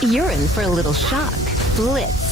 You're in for a little shock. Blitz.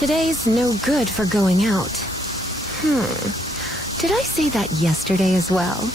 Today's no good for going out. Did I say that yesterday as well?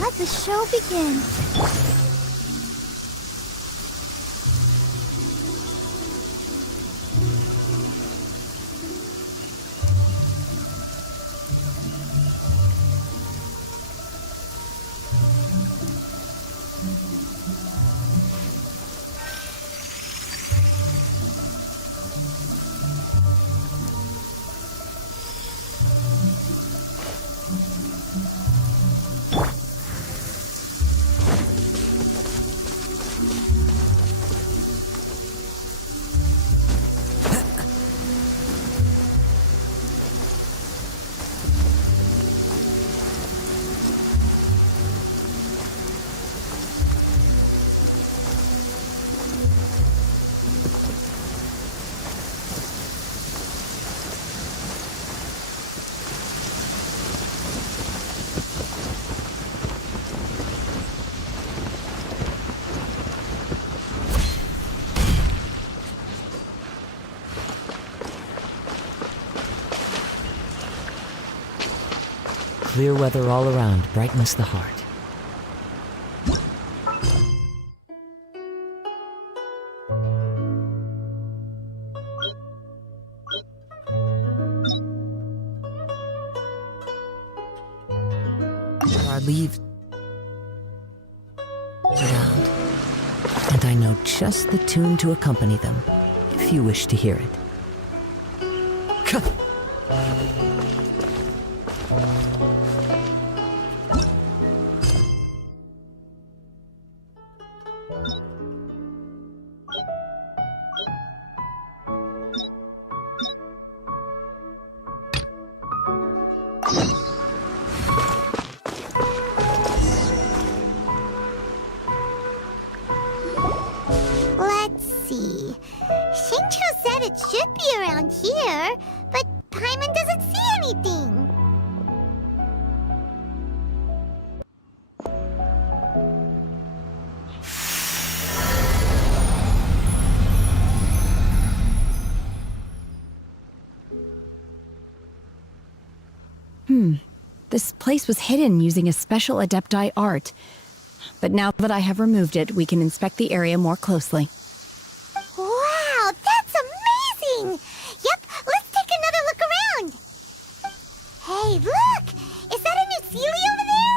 Let the show begin. Clear weather all around brightens the heart. There are leaves around, and I know just the tune to accompany them, if you wish to hear it. Let's see. Shincho said it should be around here, but Paimon doesn't see anything. This place was hidden using a special Adepti art. But now that I have removed it, we can inspect the area more closely. Wow, that's amazing! Yep, let's take another look around. Hey, look! Is that a new Sealy over there?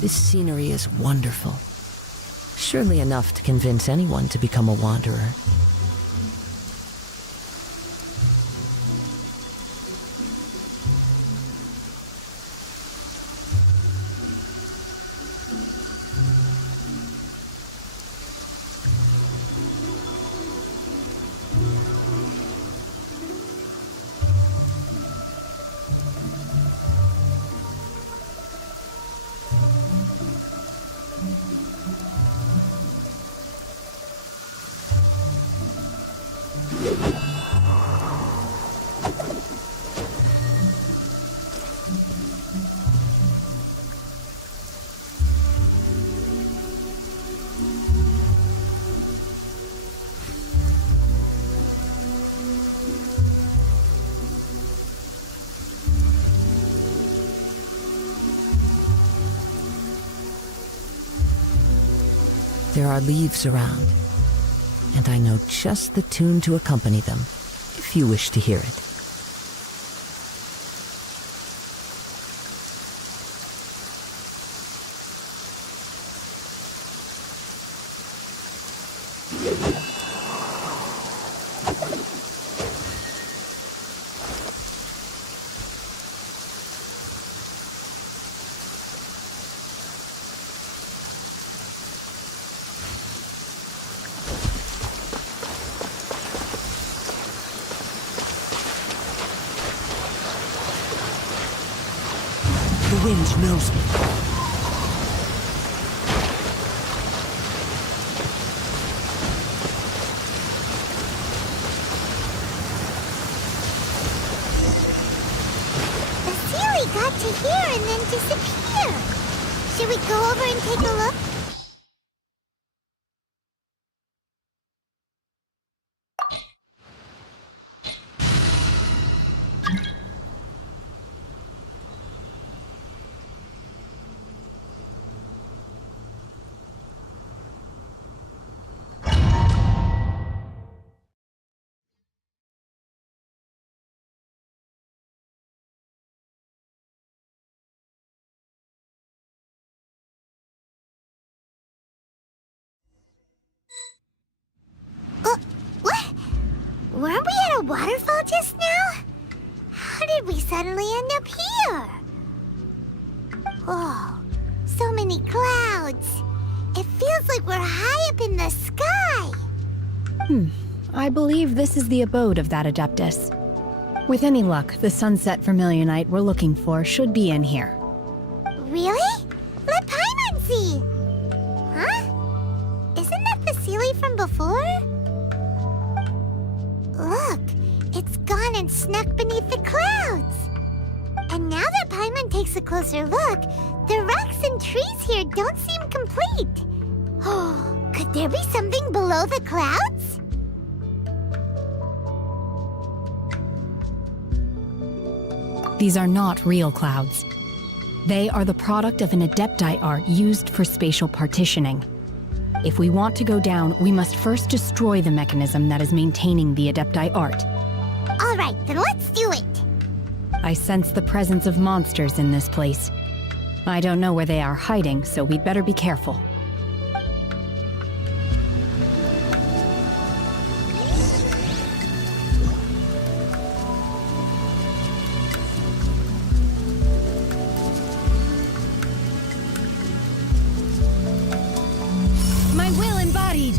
This scenery is wonderful. Surely enough to convince anyone to become a wanderer. There are leaves around, and I know just the tune to accompany them, if you wish to hear it. The wind knows me. The Sealy got to here and then disappeared. Should we go over and take a look? What? Weren't we at a waterfall just now? How did we suddenly end up here? Whoa, so many clouds. It feels like we're high up in the sky. I believe this is the abode of that Adeptus. With any luck, the sunset Vermilionite we're looking for should be in here. Really? Let Paimon see. Huh? Isn't that the Sealy from before? Look, it's gone and snuck beneath the clouds. And now that Paimon takes a closer look, the rocks and trees here don't seem complete. Oh, could there be something below the clouds? These are not real clouds. They are the product of an Adepti art used for spatial partitioning. If we want to go down, we must first destroy the mechanism that is maintaining the Adepti art. All right, then let's do it. I sense the presence of monsters in this place. I don't know where they are hiding, so we'd better be careful. My will embodied!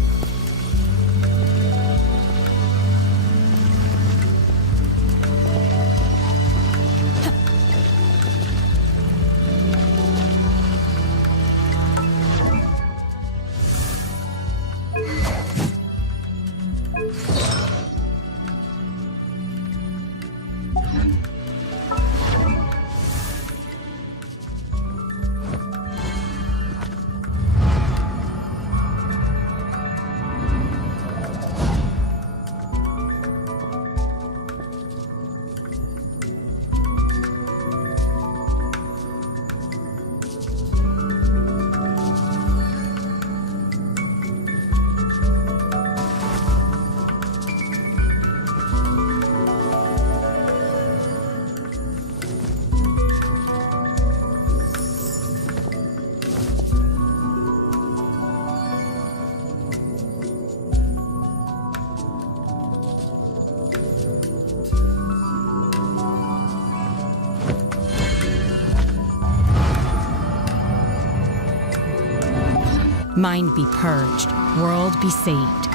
Mind be purged, world be saved.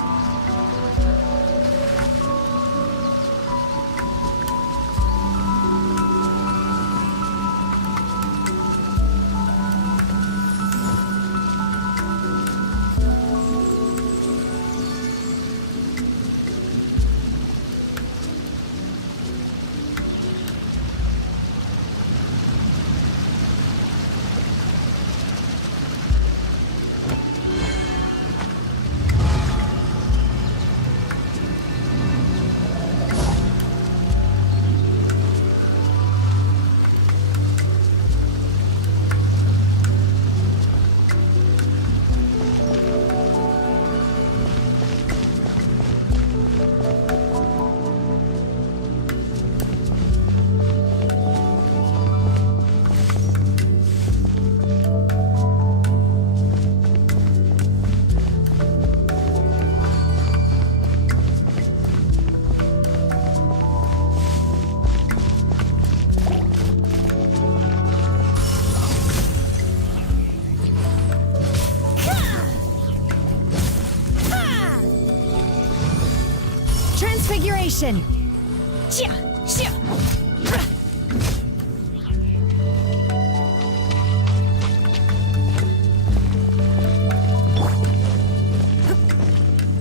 Transfiguration!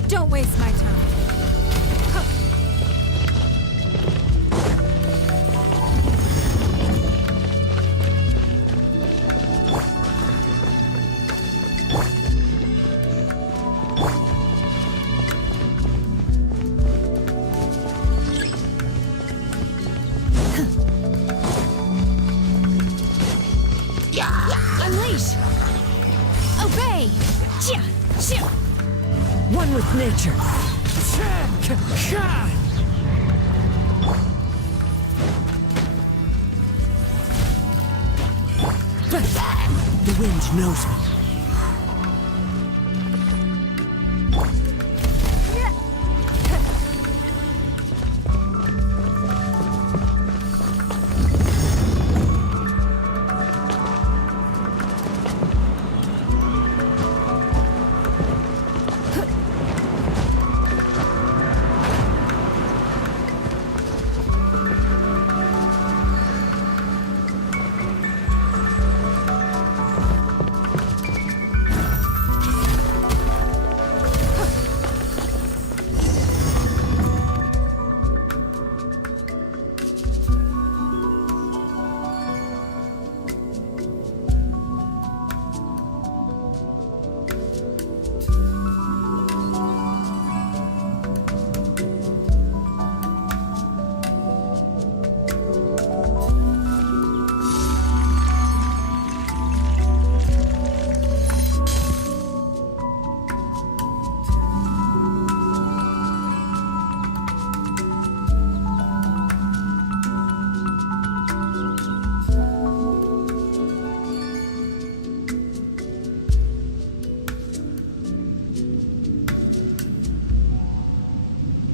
Don't waste my time. Unleash! Obey! One with nature. The wind knows me.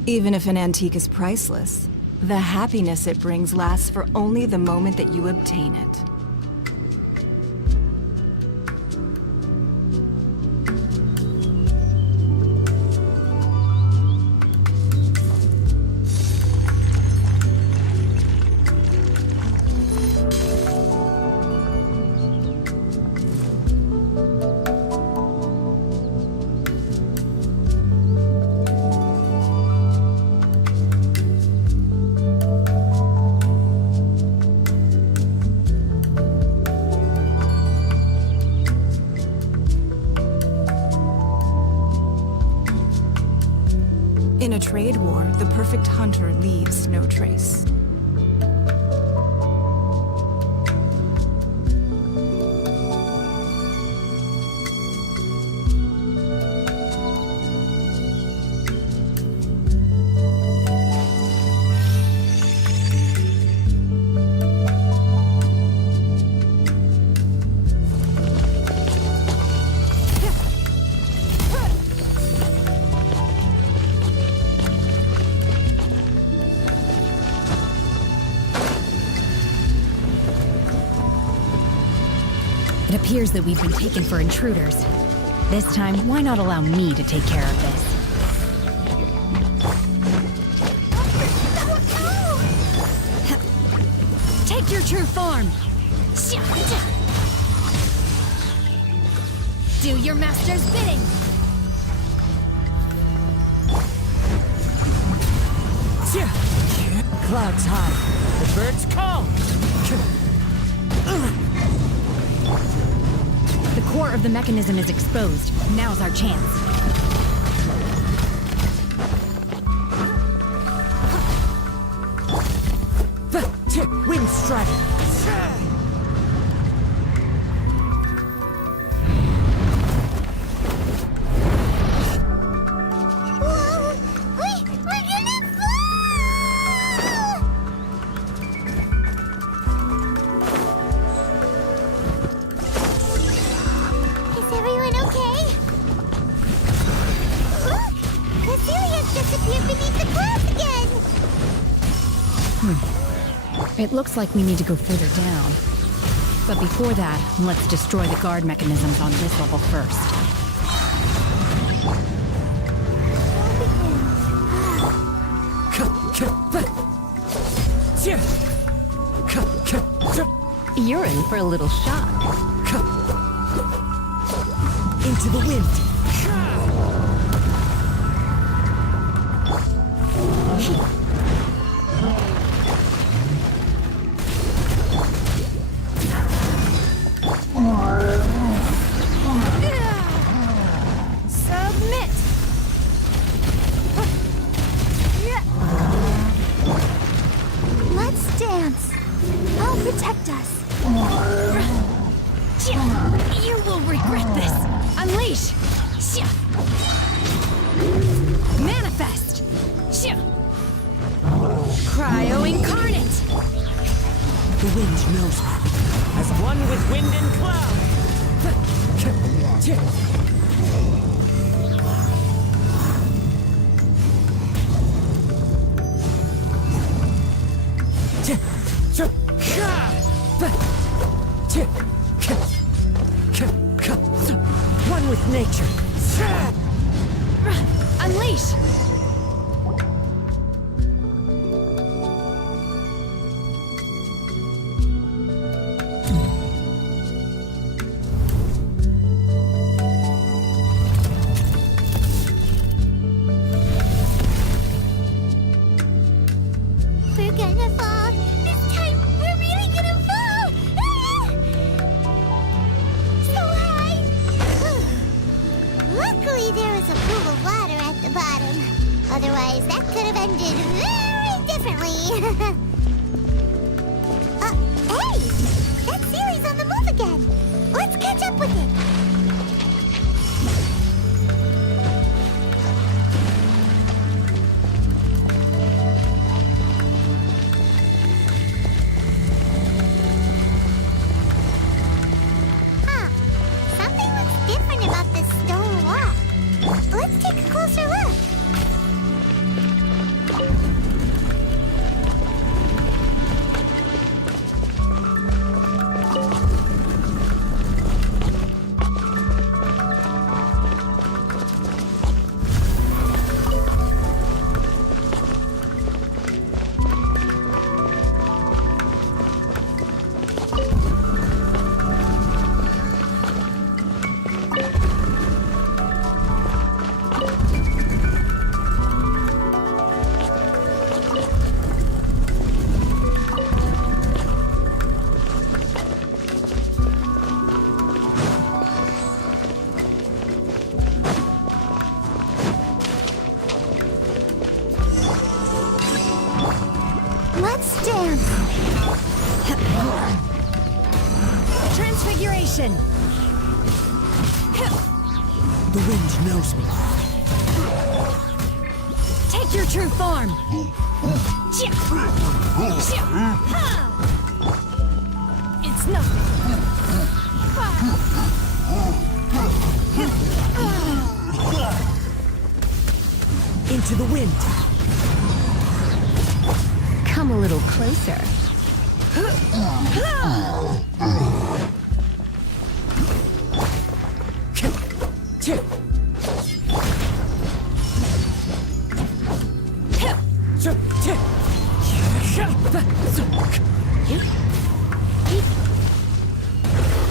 Even if an antique is priceless, the happiness it brings lasts for only the moment that you obtain it. In a trade war, the perfect hunter leaves no trace. It appears that we've been taken for intruders. This time, why not allow me to take care of this? Take your true form! Do your master's bidding! Clouds high, the birds call. The core of the mechanism is exposed. Now's our chance. Wind strike. Whoa! We're gonna fall! Is everyone okay? Look! Cecilia's disappeared beneath the clouds again! It looks like we need to go further down. But before that, let's destroy the guard mechanisms on this level first. You're in for a little shock. Into the wind. Submit! Let's dance. I'll protect us. You will regret this! Unleash! Manifest! Cryo incarnate! The wind knows me. As one with wind and cloud. One with nature. Unleash! We're gonna fall. This time, we're really gonna fall. Ah! So high. Luckily, there is a pool of water at the bottom. Transfiguration! The wind knows me. Take your true form! It's nothing. Into the wind. Come a little closer.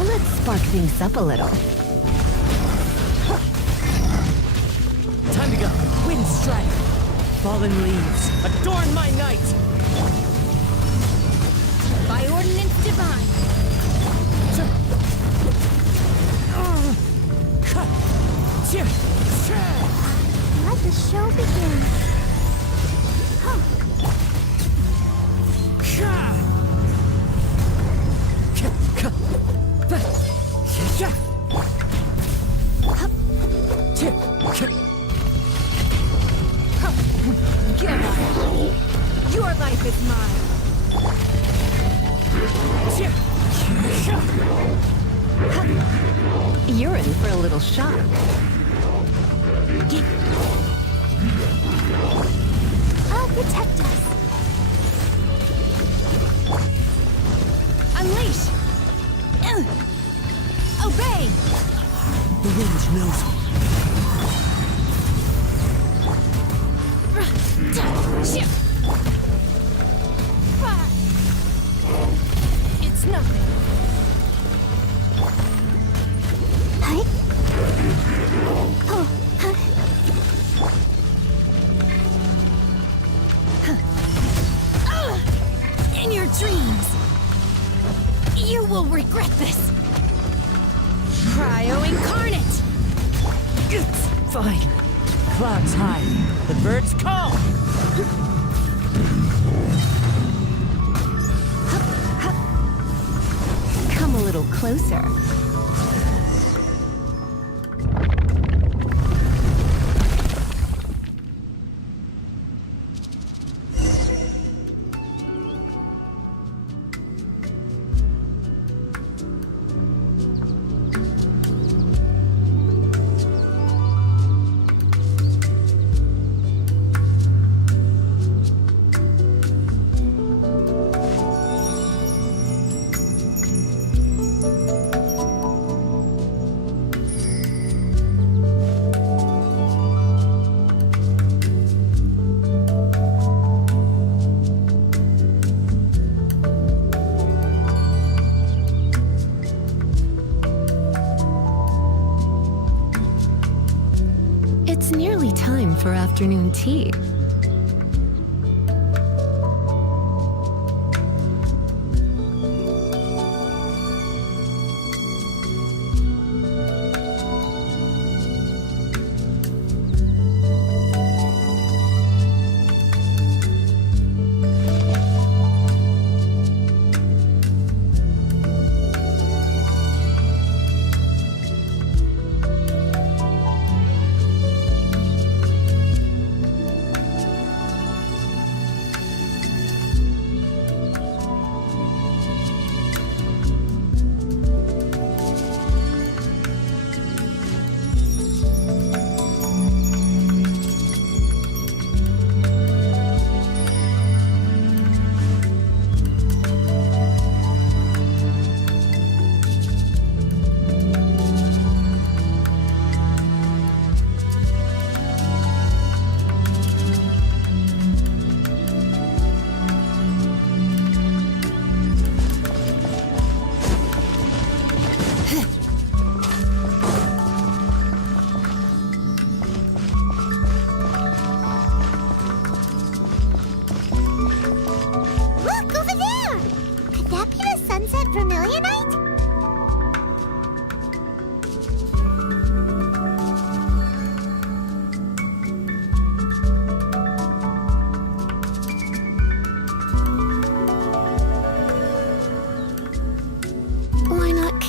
Let's spark things up a little. Time to go. Wind strike. Fallen leaves. Adorn my night. By ordinance divine. Let the show begin. Your life is mine. You're in for a little shock. I'll protect us. Unleash! Obey! The wind knows me. It's nothing. Huh? Oh, In your dreams, you will regret this. Cryo incarnate. It's fine. Clouds high. The birds call. Come a little closer. It's nearly time for afternoon tea. look over there! Could that be the sunset vermilionite?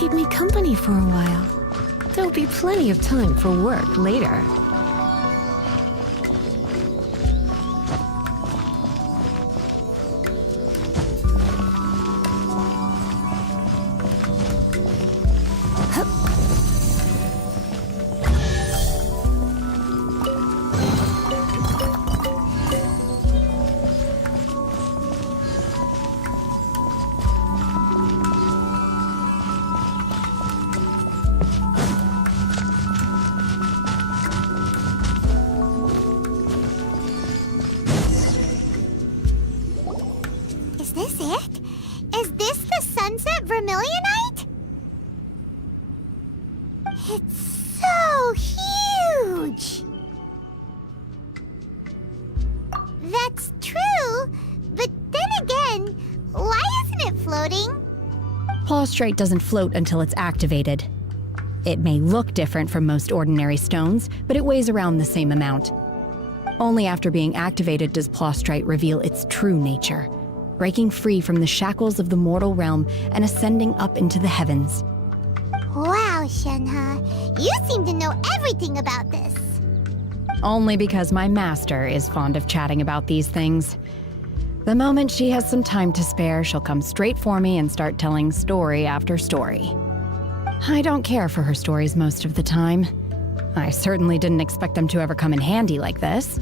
keep me company for a while. There'll be plenty of time for work later. Is this it? Is this the sunset vermilionite? It's so huge! That's true, but then again, why isn't it floating? Plaustrite doesn't float until it's activated. It may look different from most ordinary stones, but it weighs around the same amount. Only after being activated does Plaustrite reveal its true nature, breaking free from the shackles of the mortal realm and ascending up into the heavens. Wow, Shenhe, you seem to know everything about this. Only because my master is fond of chatting about these things. The moment she has some time to spare, she'll come straight for me and start telling story after story. I don't care for her stories most of the time. I certainly didn't expect them to ever come in handy like this.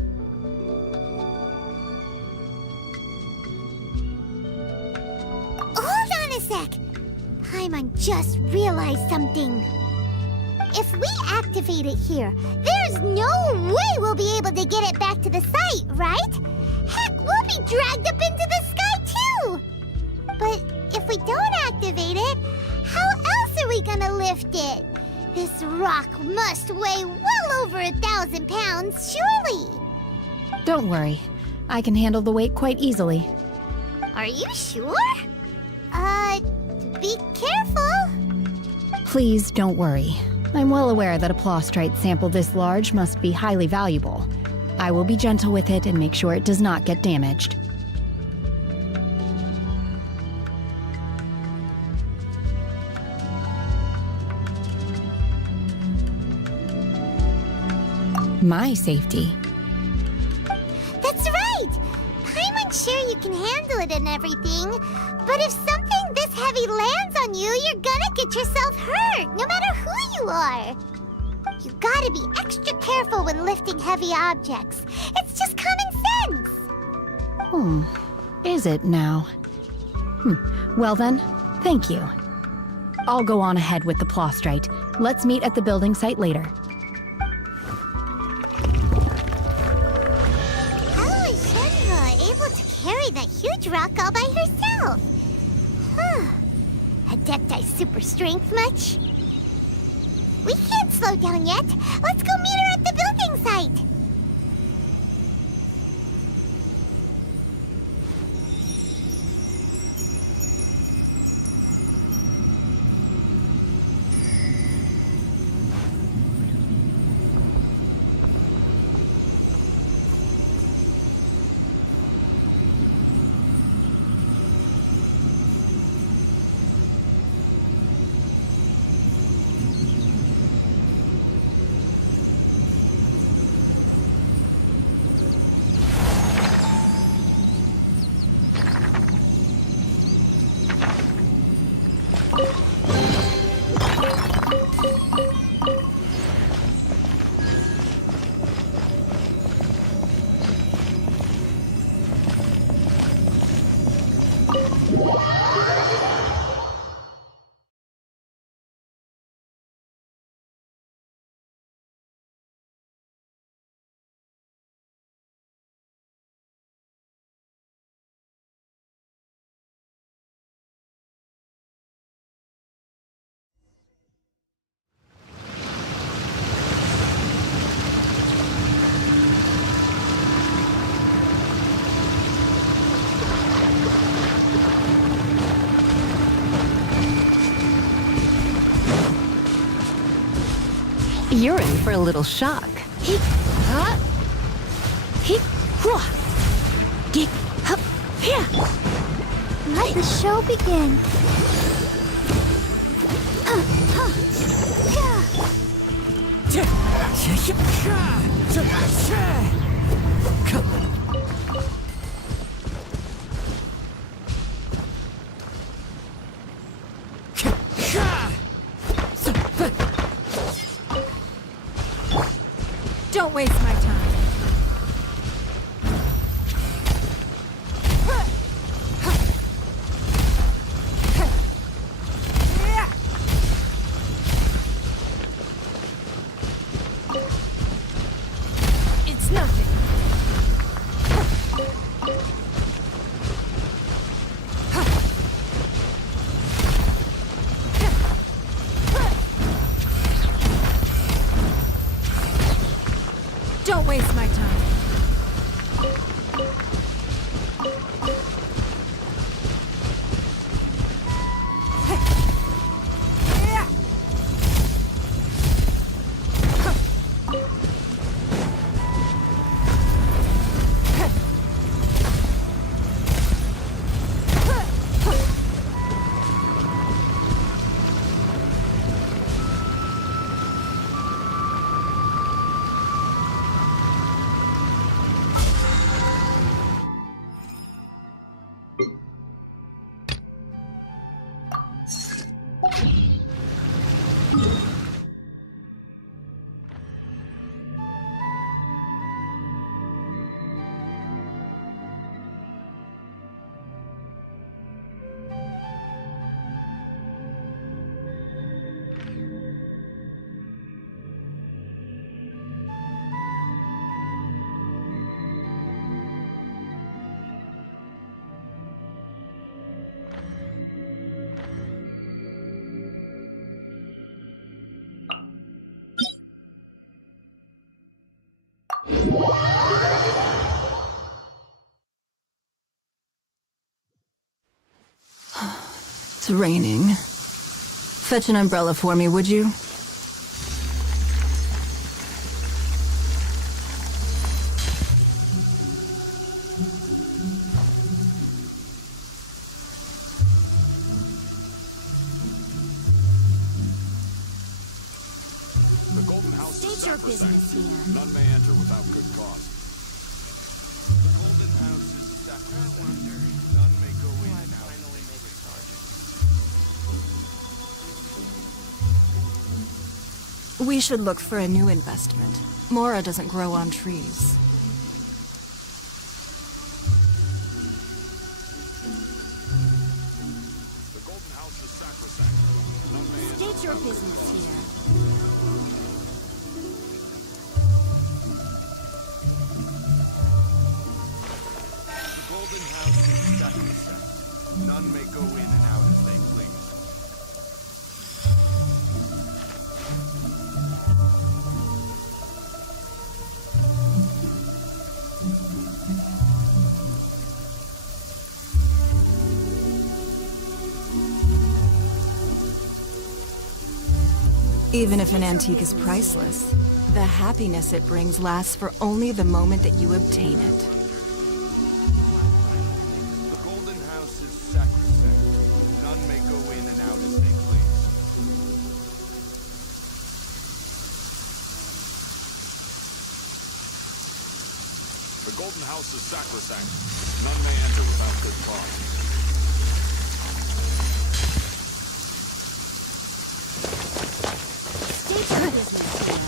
Hold on a sec. Paimon just realized something. If we activate it here, there's no way we'll be able to get it back to the site, right? Heck, we'll be dragged up into the sky too! But if we don't activate it, how else are we gonna lift it? This rock must weigh well over 1,000 pounds, surely! Don't worry. I can handle the weight quite easily. Are you sure? Be careful! Please don't worry. I'm well aware that a plaustrite sample this large must be highly valuable. I will be gentle with it and make sure it does not get damaged. My safety. That's right! Paimon's sure you can handle it and everything, but if something this heavy lands on you, you're gonna get yourself hurt, no matter who you are. You gotta be extra careful when lifting heavy objects. It's just common sense. Is it now? Well then, thank you. I'll go on ahead with the plaustrite. Let's meet at the building site later. How is Shenhe able to carry that huge rock all by herself? Adepti super strength much? We can't slow down yet. Let's go meet her at the building site. You're in for a little shock. Let the show begin. Don't waste my time. It's nothing. Don't waste my time. It's raining. Fetch an umbrella for me, would you? The Golden House State your business here. None may enter without good cause. The Golden House is sacrosanct. None may go in and out. We should look for a new investment. Mora doesn't grow on trees. The Golden House is sacrosanct. None may enter. State your business here. The Golden House is sacrosanct. None may go in and out as they please. Even if an antique is priceless, the happiness it brings lasts for only the moment that you obtain it. The Golden House is sacrosanct. None may go in and out as they please. The Golden House is sacrosanct. None may enter without good cause. State your business here.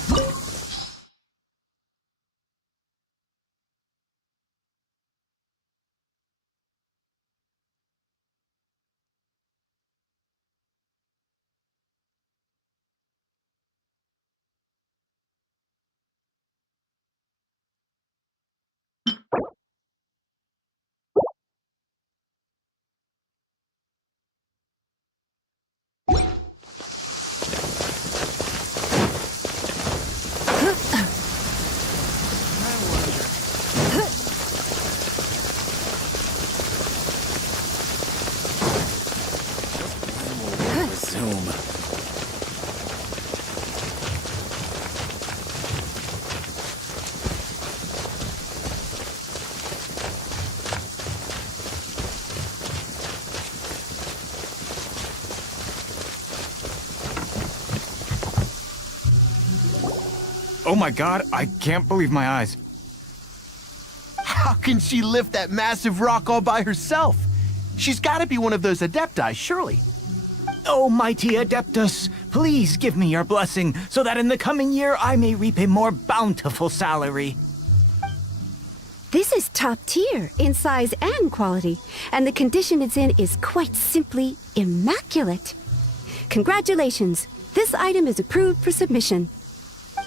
Oh my god, I can't believe my eyes. How can she lift that massive rock all by herself? She's gotta be one of those Adepti, surely. Oh, mighty Adeptus, please give me your blessing so that in the coming year I may reap a more bountiful salary. This is top tier in size and quality, and the condition it's in is quite simply immaculate. Congratulations, this item is approved for submission.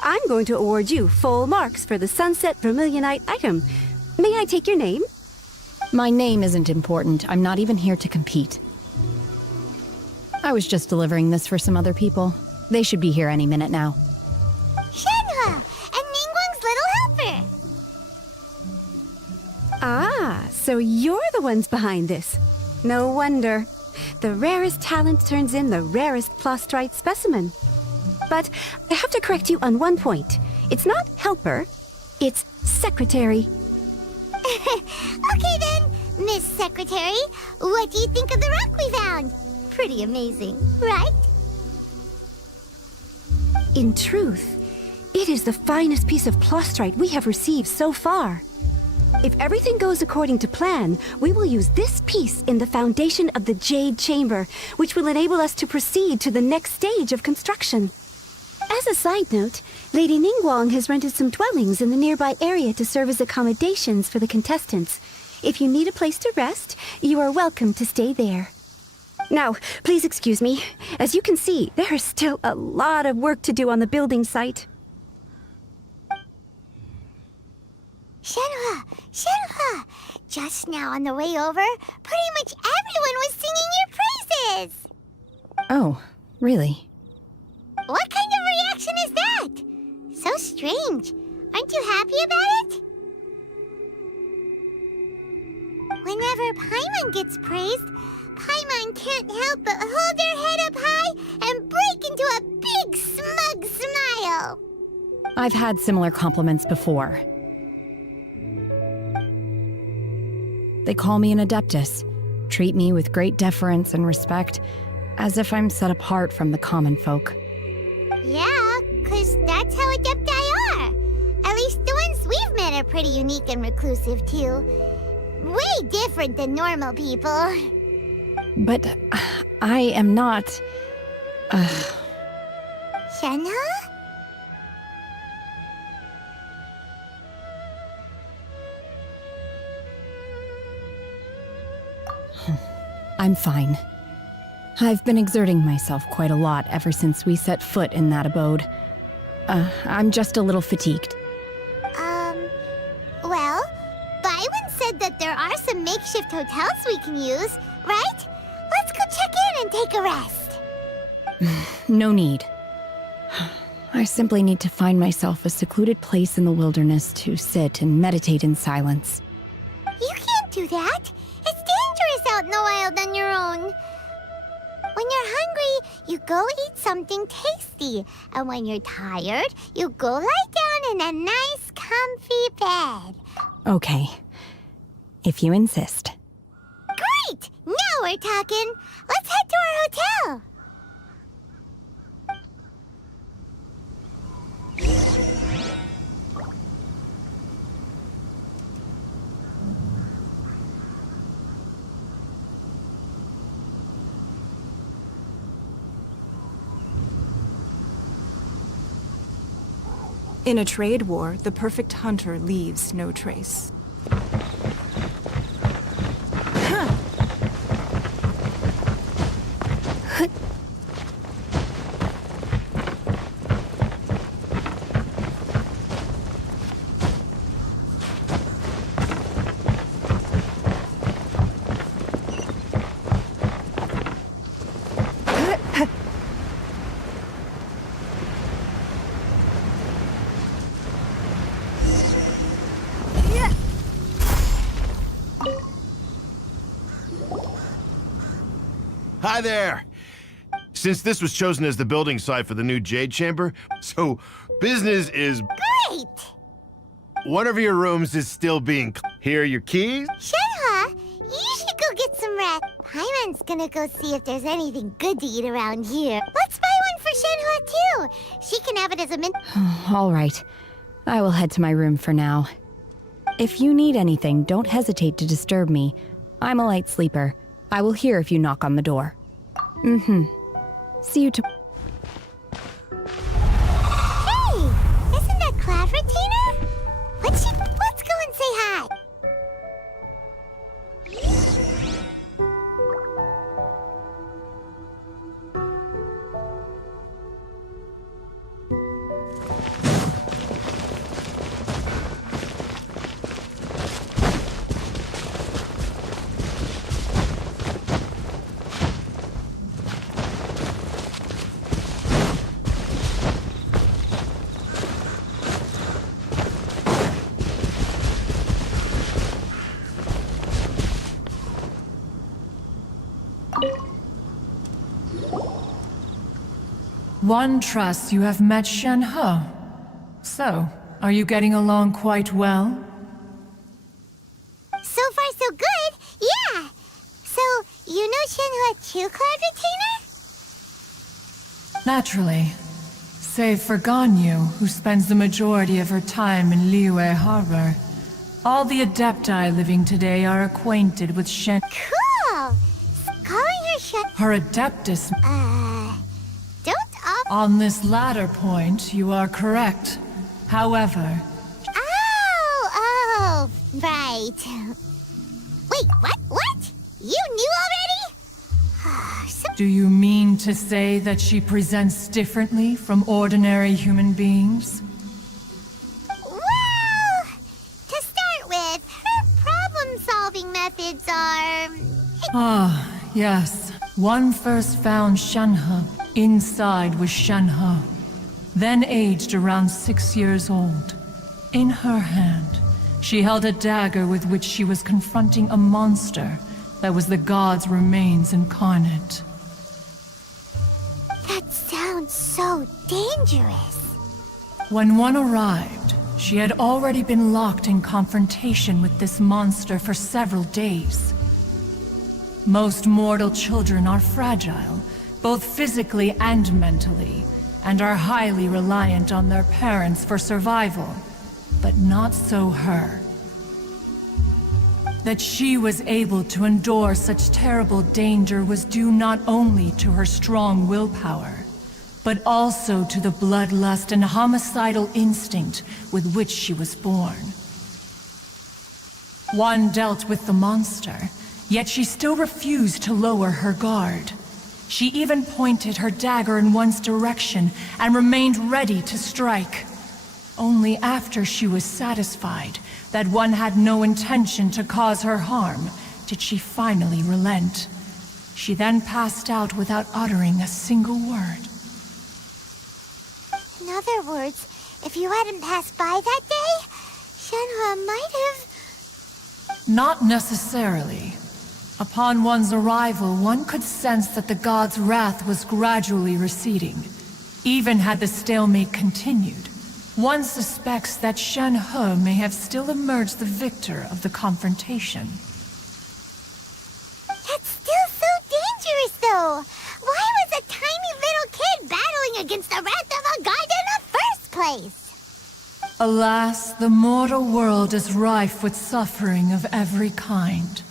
I'm going to award you full marks for the Sunset Vermilionite item. May I take your name? My name isn't important. I'm not even here to compete. I was just delivering this for some other people. They should be here any minute now. Shenhua, and Ningguang's little helper. Ah, so you're the ones behind this. No wonder. The rarest talent turns in the rarest plastrite specimen. But I have to correct you on one point. It's not helper, it's secretary. Okay then, Miss Secretary, what do you think of the rock we found? Pretty amazing, right? In truth, it is the finest piece of plastrite we have received so far. If everything goes according to plan, we will use this piece in the foundation of the Jade Chamber, which will enable us to proceed to the next stage of construction. As a side note, Lady Ningguang has rented some dwellings in the nearby area to serve as accommodations for the contestants. If you need a place to rest, you are welcome to stay there. Now, please excuse me. As you can see, there is still a lot of work to do on the building site. Shenhua, Shenhua! Just now on the way over, pretty much everyone was singing your praises! Oh, really? What kind of reaction is that? So strange. Aren't you happy about it? Whenever Paimon gets praised, Paimon can't help but hold her head up high and break into a big smug smile. I've had similar compliments before. They call me an Adeptus, treat me with great deference and respect, as if I'm set apart from the common folk. Yeah, 'cause that's how Adepti are. At least the ones we've met are pretty unique and reclusive, too. Way different than normal people. But I am not... Shenhua? I'm fine. I've been exerting myself quite a lot ever since we set foot in that abode. I'm just a little fatigued. Well, Byron said that there are some makeshift hotels we can use, right? Let's go check in and take a rest. No need. I simply need to find myself a secluded place in the wilderness to sit and meditate in silence. You can't do that. It's dangerous out in the wild on your own. When you're hungry, you go eat something tasty. And when you're tired, you go lie down in a nice, comfy bed. Okay. If you insist. Great! Now we're talking. Let's head to our hotel. In a trade war, the perfect hunter leaves no trace. Hi there! Since this was chosen as the building site for the new Jade Chamber, so business is... Great! One of your rooms is still being... Here are your keys? Shenhua, you should go get some rest. Paimon's gonna go see if there's anything good to eat around here. Let's buy one for Shenhua that too. She can have it as a mint. All right. I will head to my room for now. If you need anything, don't hesitate to disturb me. I'm a light sleeper. I will hear if you knock on the door. See you tomorrow. Hey! Isn't that Cloud Retainer? Let's go and say hi. One trusts you have met Shen He. So, are you getting along quite well? So far, so good. Yeah. So, you know Shenhua too, Cloud Retainer? Naturally. Save for Ganyu, who spends the majority of her time in Liyue Harbor. All the Adepti living today are acquainted with Shen. Cool. Calling her Shen. Her Adeptus. Don't On this latter point, you are correct. However, Oh, right. Wait, what? You knew already? do you mean to say that she presents differently from ordinary human beings? Well, to start with, her problem-solving methods are... Ah, yes. One first found Shen He. Inside was Shen He, then aged around 6 years old. In her hand, she held a dagger with which she was confronting a monster that was the god's remains incarnate. That sounds so dangerous. When one arrived, she had already been locked in confrontation with this monster for several days. Most mortal children are fragile, both physically and mentally, and are highly reliant on their parents for survival. But not so her. That she was able to endure such terrible danger was due not only to her strong willpower, but also to the bloodlust and homicidal instinct with which she was born. One dealt with the monster, yet she still refused to lower her guard. She even pointed her dagger in one's direction and remained ready to strike. Only after she was satisfied that one had no intention to cause her harm did she finally relent. She then passed out without uttering a single word. In other words, if you hadn't passed by that day, Shenhua might have... Not necessarily. Upon one's arrival, one could sense that the god's wrath was gradually receding. Even had the stalemate continued, one suspects that Shen He may have still emerged the victor of the confrontation. That's still so dangerous, though. Why was a tiny little kid battling against the wrath of a god in the first place? Alas, the mortal world is rife with suffering of every kind.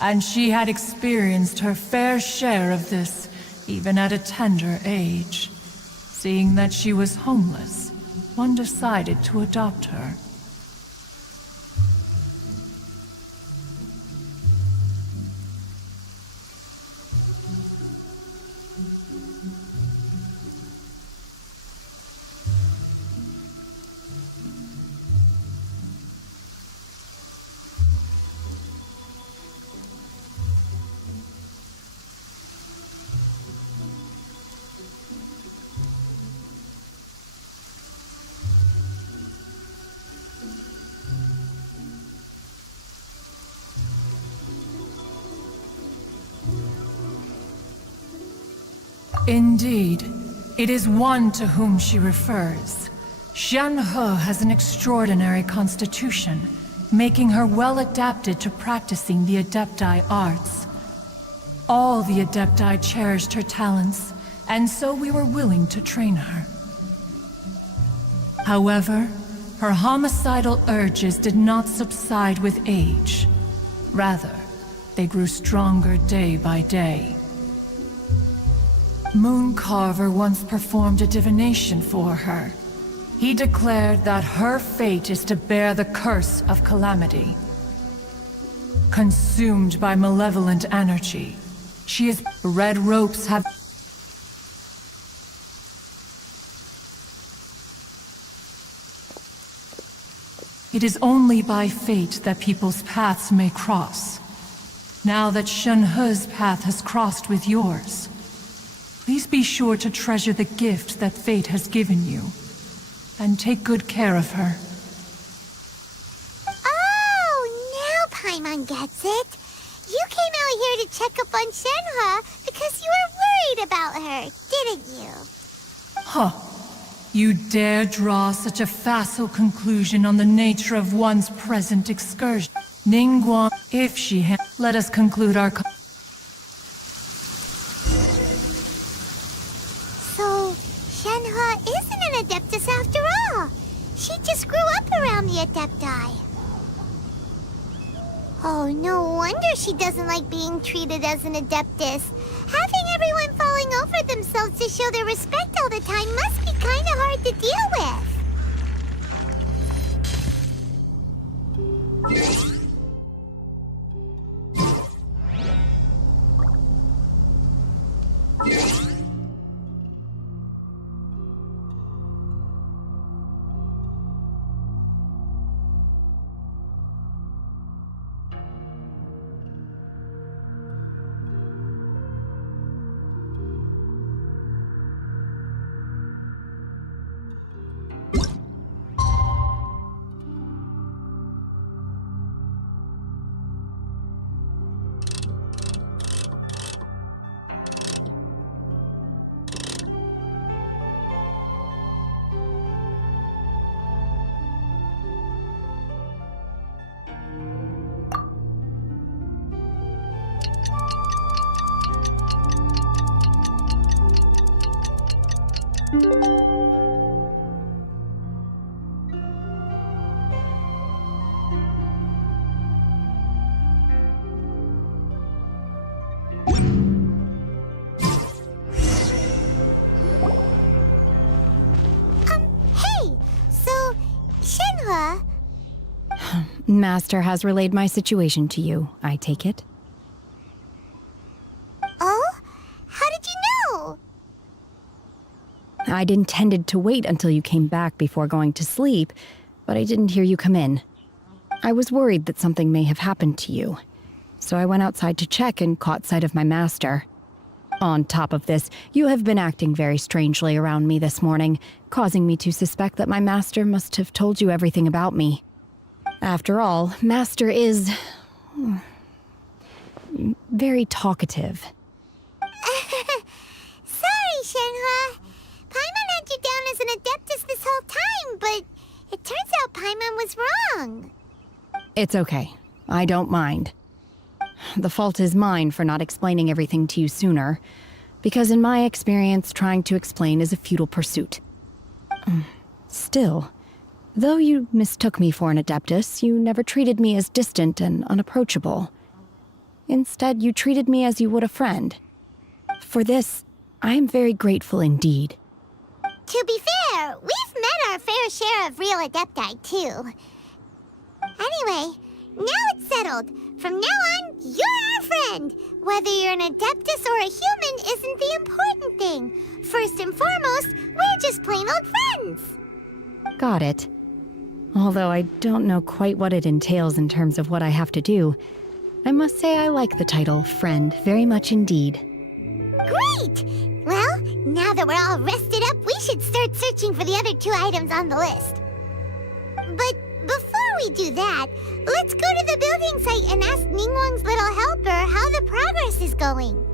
And she had experienced her fair share of this, even at a tender age. Seeing that she was homeless, one decided to adopt her. Indeed, it is one to whom she refers. Shen He has an extraordinary constitution, making her well adapted to practicing the Adepti arts. All the Adepti cherished her talents, and so we were willing to train her. However, her homicidal urges did not subside with age. Rather, they grew stronger day by day. Mooncarver once performed a divination for her. He declared that her fate is to bear the curse of calamity. Consumed by malevolent energy, she is... Red ropes have... It is only by fate that people's paths may cross. Now that Shenhe's path has crossed with yours, please be sure to treasure the gift that fate has given you, and take good care of her. Oh, now Paimon gets it. You came out here to check up on Shenhe because you were worried about her, didn't you? Huh. You dare draw such a facile conclusion on the nature of one's present excursion. Ningguang, if she let us conclude our... So, Shenhe isn't an Adeptus after all. She just grew up around the Adepti. Oh, no wonder she doesn't like being treated as an Adeptus. Having everyone falling over themselves to show their respect all the time must be kind of hard to deal with. Hey! So, Shenhe... Master has relayed my situation to you, I take it? Oh? How did you know? I'd intended to wait until you came back before going to sleep, but I didn't hear you come in. I was worried that something may have happened to you, so I went outside to check and caught sight of my master. On top of this, you have been acting very strangely around me this morning, causing me to suspect that my master must have told you everything about me. After all, Master is... very talkative. Sorry, Shenhe. Paimon had you down as an Adeptus this whole time, but it turns out Paimon was wrong. It's okay. I don't mind. The fault is mine for not explaining everything to you sooner, because in my experience, trying to explain is a futile pursuit. Still, though you mistook me for an Adeptus, you never treated me as distant and unapproachable. Instead, you treated me as you would a friend. For this, I am very grateful indeed. To be fair, we've met our fair share of real Adepti, too. Anyway, now it's settled. From now on, you're our friend. Whether you're an Adeptus or a human isn't the important thing. First and foremost, we're just plain old friends. Got it. Although I don't know quite what it entails in terms of what I have to do, I must say I like the title friend very much indeed. Great! Well, now that we're all rested up, we should start searching for the other 2 items on the list. But before we do that, let's go to the building site and ask Ningguang's little helper how the progress is going.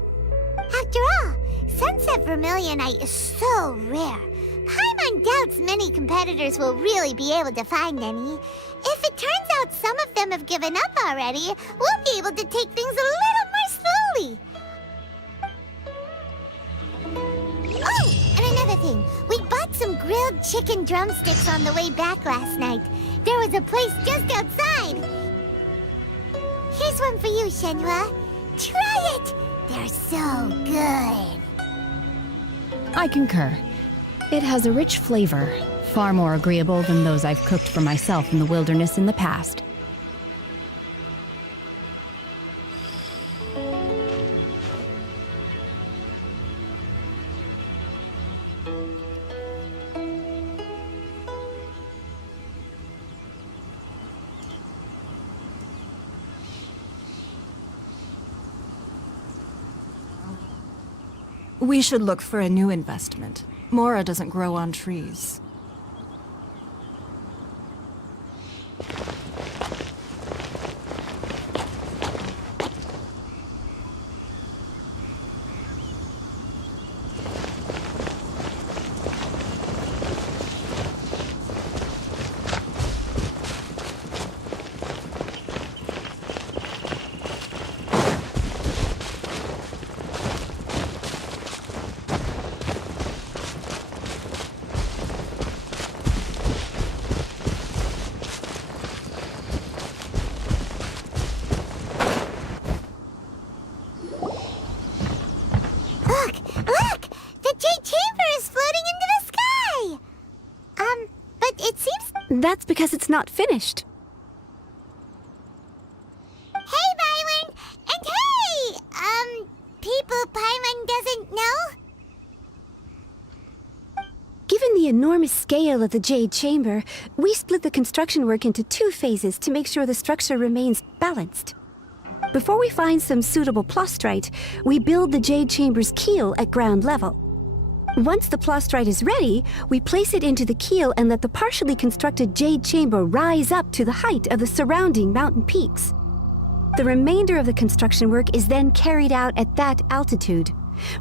After all, Sunset Vermilionite is so rare. Paimon doubts many competitors will really be able to find any. If it turns out some of them have given up already, we'll be able to take things a little more slowly. eating. We bought some grilled chicken drumsticks on the way back last night. There was a place just outside. Here's one for you, Shenhua. Try it! They're so good. I concur. It has a rich flavor, far more agreeable than those I've cooked for myself in the wilderness in the past. We should look for a new investment. Mora doesn't grow on trees. Look! The Jade Chamber is floating into the sky! But it seems... That's because it's not finished. Hey, Byron! And hey! People Paimon doesn't know? Given the enormous scale of the Jade Chamber, we split the construction work into 2 phases to make sure the structure remains balanced. Before we find some suitable plastrite, we build the Jade Chamber's keel at ground level. Once the plastrite is ready, we place it into the keel and let the partially constructed Jade Chamber rise up to the height of the surrounding mountain peaks. The remainder of the construction work is then carried out at that altitude.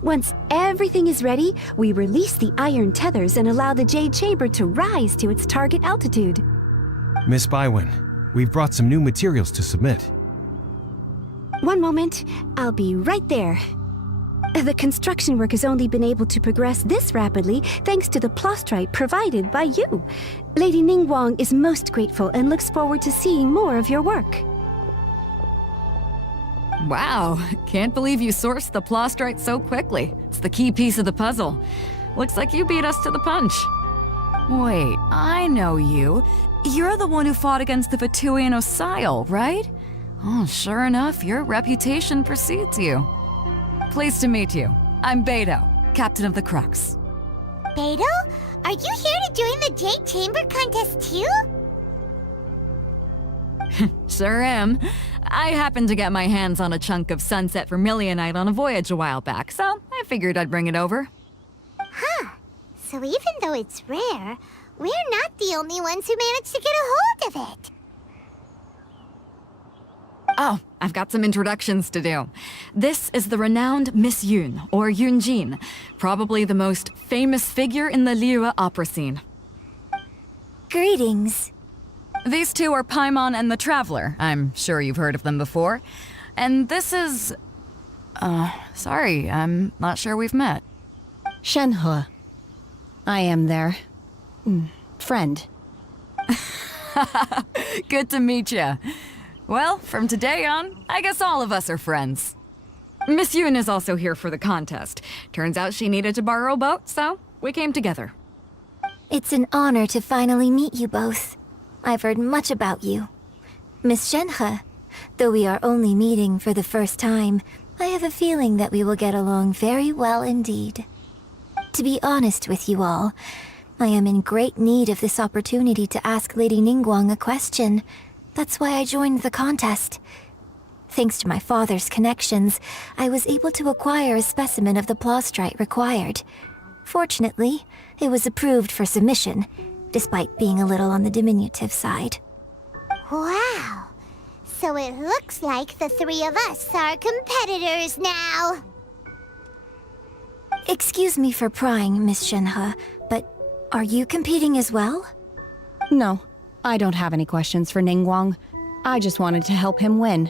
Once everything is ready, we release the iron tethers and allow the Jade Chamber to rise to its target altitude. Miss Bywin, we've brought some new materials to submit. One moment, I'll be right there. The construction work has only been able to progress this rapidly thanks to the plastrite provided by you. Lady Ningguang is most grateful and looks forward to seeing more of your work. Wow, can't believe you sourced the plastrite so quickly. It's the key piece of the puzzle. Looks like you beat us to the punch. Wait, I know you. You're the one who fought against the Vatuian Osile, right? Oh, sure enough, your reputation precedes you. Pleased to meet you. I'm Beto, captain of the Crux. Beto? Are you here to join the Jade Chamber contest too? Sure am. I happened to get my hands on a chunk of sunset vermilionite on a voyage a while back, so I figured I'd bring it over. Huh. So even though it's rare, we're not the only ones who managed to get a hold of it. Oh, I've got some introductions to do. This is the renowned Miss Yun, or Yunjin, probably the most famous figure in the Liyue opera scene. Greetings. These two are Paimon and the Traveler. I'm sure you've heard of them before. And this is... sorry, I'm not sure we've met. Shenhua. I am their... friend. Good to meet you. Well, from today on, I guess all of us are friends. Miss Yun is also here for the contest. Turns out she needed to borrow a boat, so we came together. It's an honor to finally meet you both. I've heard much about you. Miss Shenhe, though we are only meeting for the first time, I have a feeling that we will get along very well indeed. To be honest with you all, I am in great need of this opportunity to ask Lady Ningguang a question. That's why I joined the contest. Thanks to my father's connections, I was able to acquire a specimen of the plastrite required. Fortunately, it was approved for submission, despite being a little on the diminutive side. Wow! So it looks like the 3 of us are competitors now! Excuse me for prying, Miss Shenhe, but are you competing as well? No, I don't have any questions for Ningguang. I just wanted to help him win.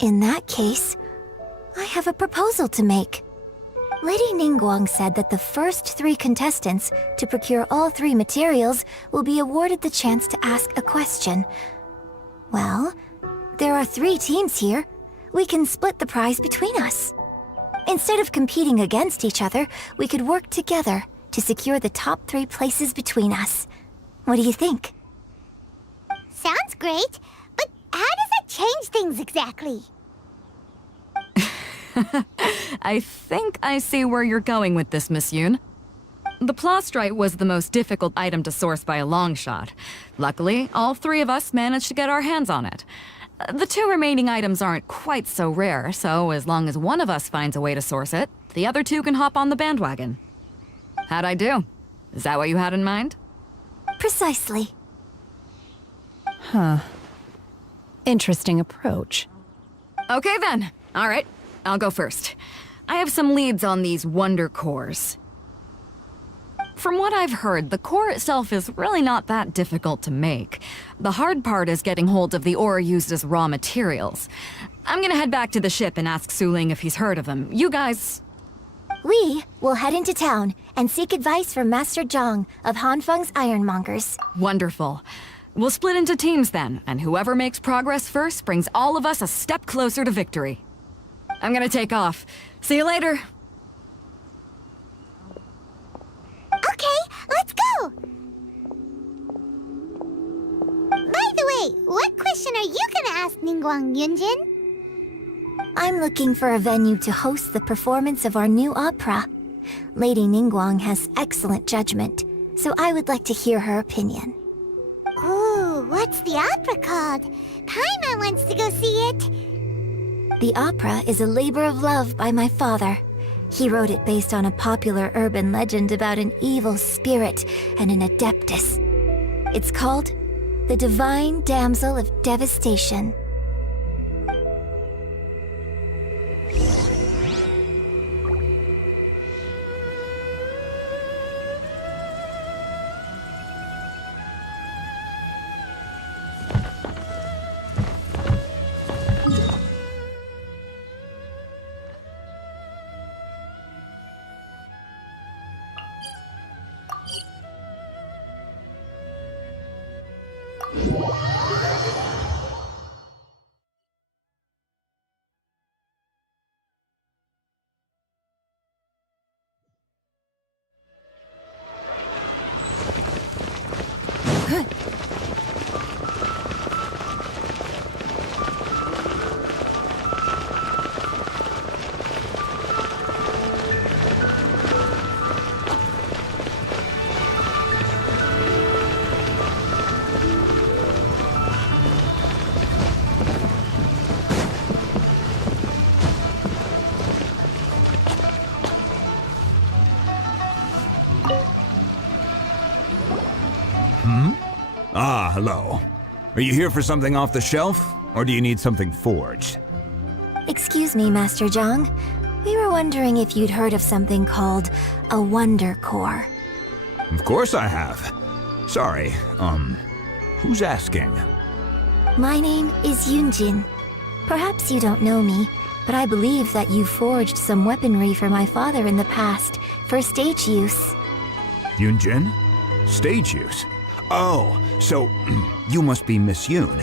In that case, I have a proposal to make. Lady Ningguang said that the first 3 contestants to procure all 3 materials will be awarded the chance to ask a question. Well, there are 3 teams here. We can split the prize between us. Instead of competing against each other, we could work together to secure the top 3 places between us. What do you think? Sounds great, but how does it change things exactly? I think I see where you're going with this, Miss Yoon. The plastrite was the most difficult item to source by a long shot. Luckily, all 3 of us managed to get our hands on it. The 2 remaining items aren't quite so rare, so as long as one of us finds a way to source it, the other 2 can hop on the bandwagon. How'd I do? Is that what you had in mind? Precisely. Huh. Interesting approach. Okay then. All right. I'll go first. I have some leads on these wonder cores. From what I've heard, the core itself is really not that difficult to make. The hard part is getting hold of the ore used as raw materials. I'm gonna head back to the ship and ask Suling if he's heard of them. You guys... We will head into town and seek advice from Master Zhang of Hanfeng's Ironmongers. Wonderful. We'll split into teams then, and whoever makes progress first brings all of us a step closer to victory. I'm gonna take off. See you later. Okay, let's go! By the way, what question are you gonna ask Ningguang, Yunjin? I'm looking for a venue to host the performance of our new opera. Lady Ningguang has excellent judgment, so I would like to hear her opinion. Ooh, what's the opera called? Paimon wants to go see it. The opera is a labor of love by my father. He wrote it based on a popular urban legend about an evil spirit and an adeptus. It's called The Divine Damsel of Devastation. Ah, hello. Are you here for something off the shelf, or do you need something forged? Excuse me, Master Zhang. We were wondering if you'd heard of something called a Wonder Core. Of course I have. Sorry, who's asking? My name is Yunjin. Perhaps you don't know me, but I believe that you forged some weaponry for my father in the past, for stage use. Yunjin? Stage use? Oh, so you must be Miss Yoon.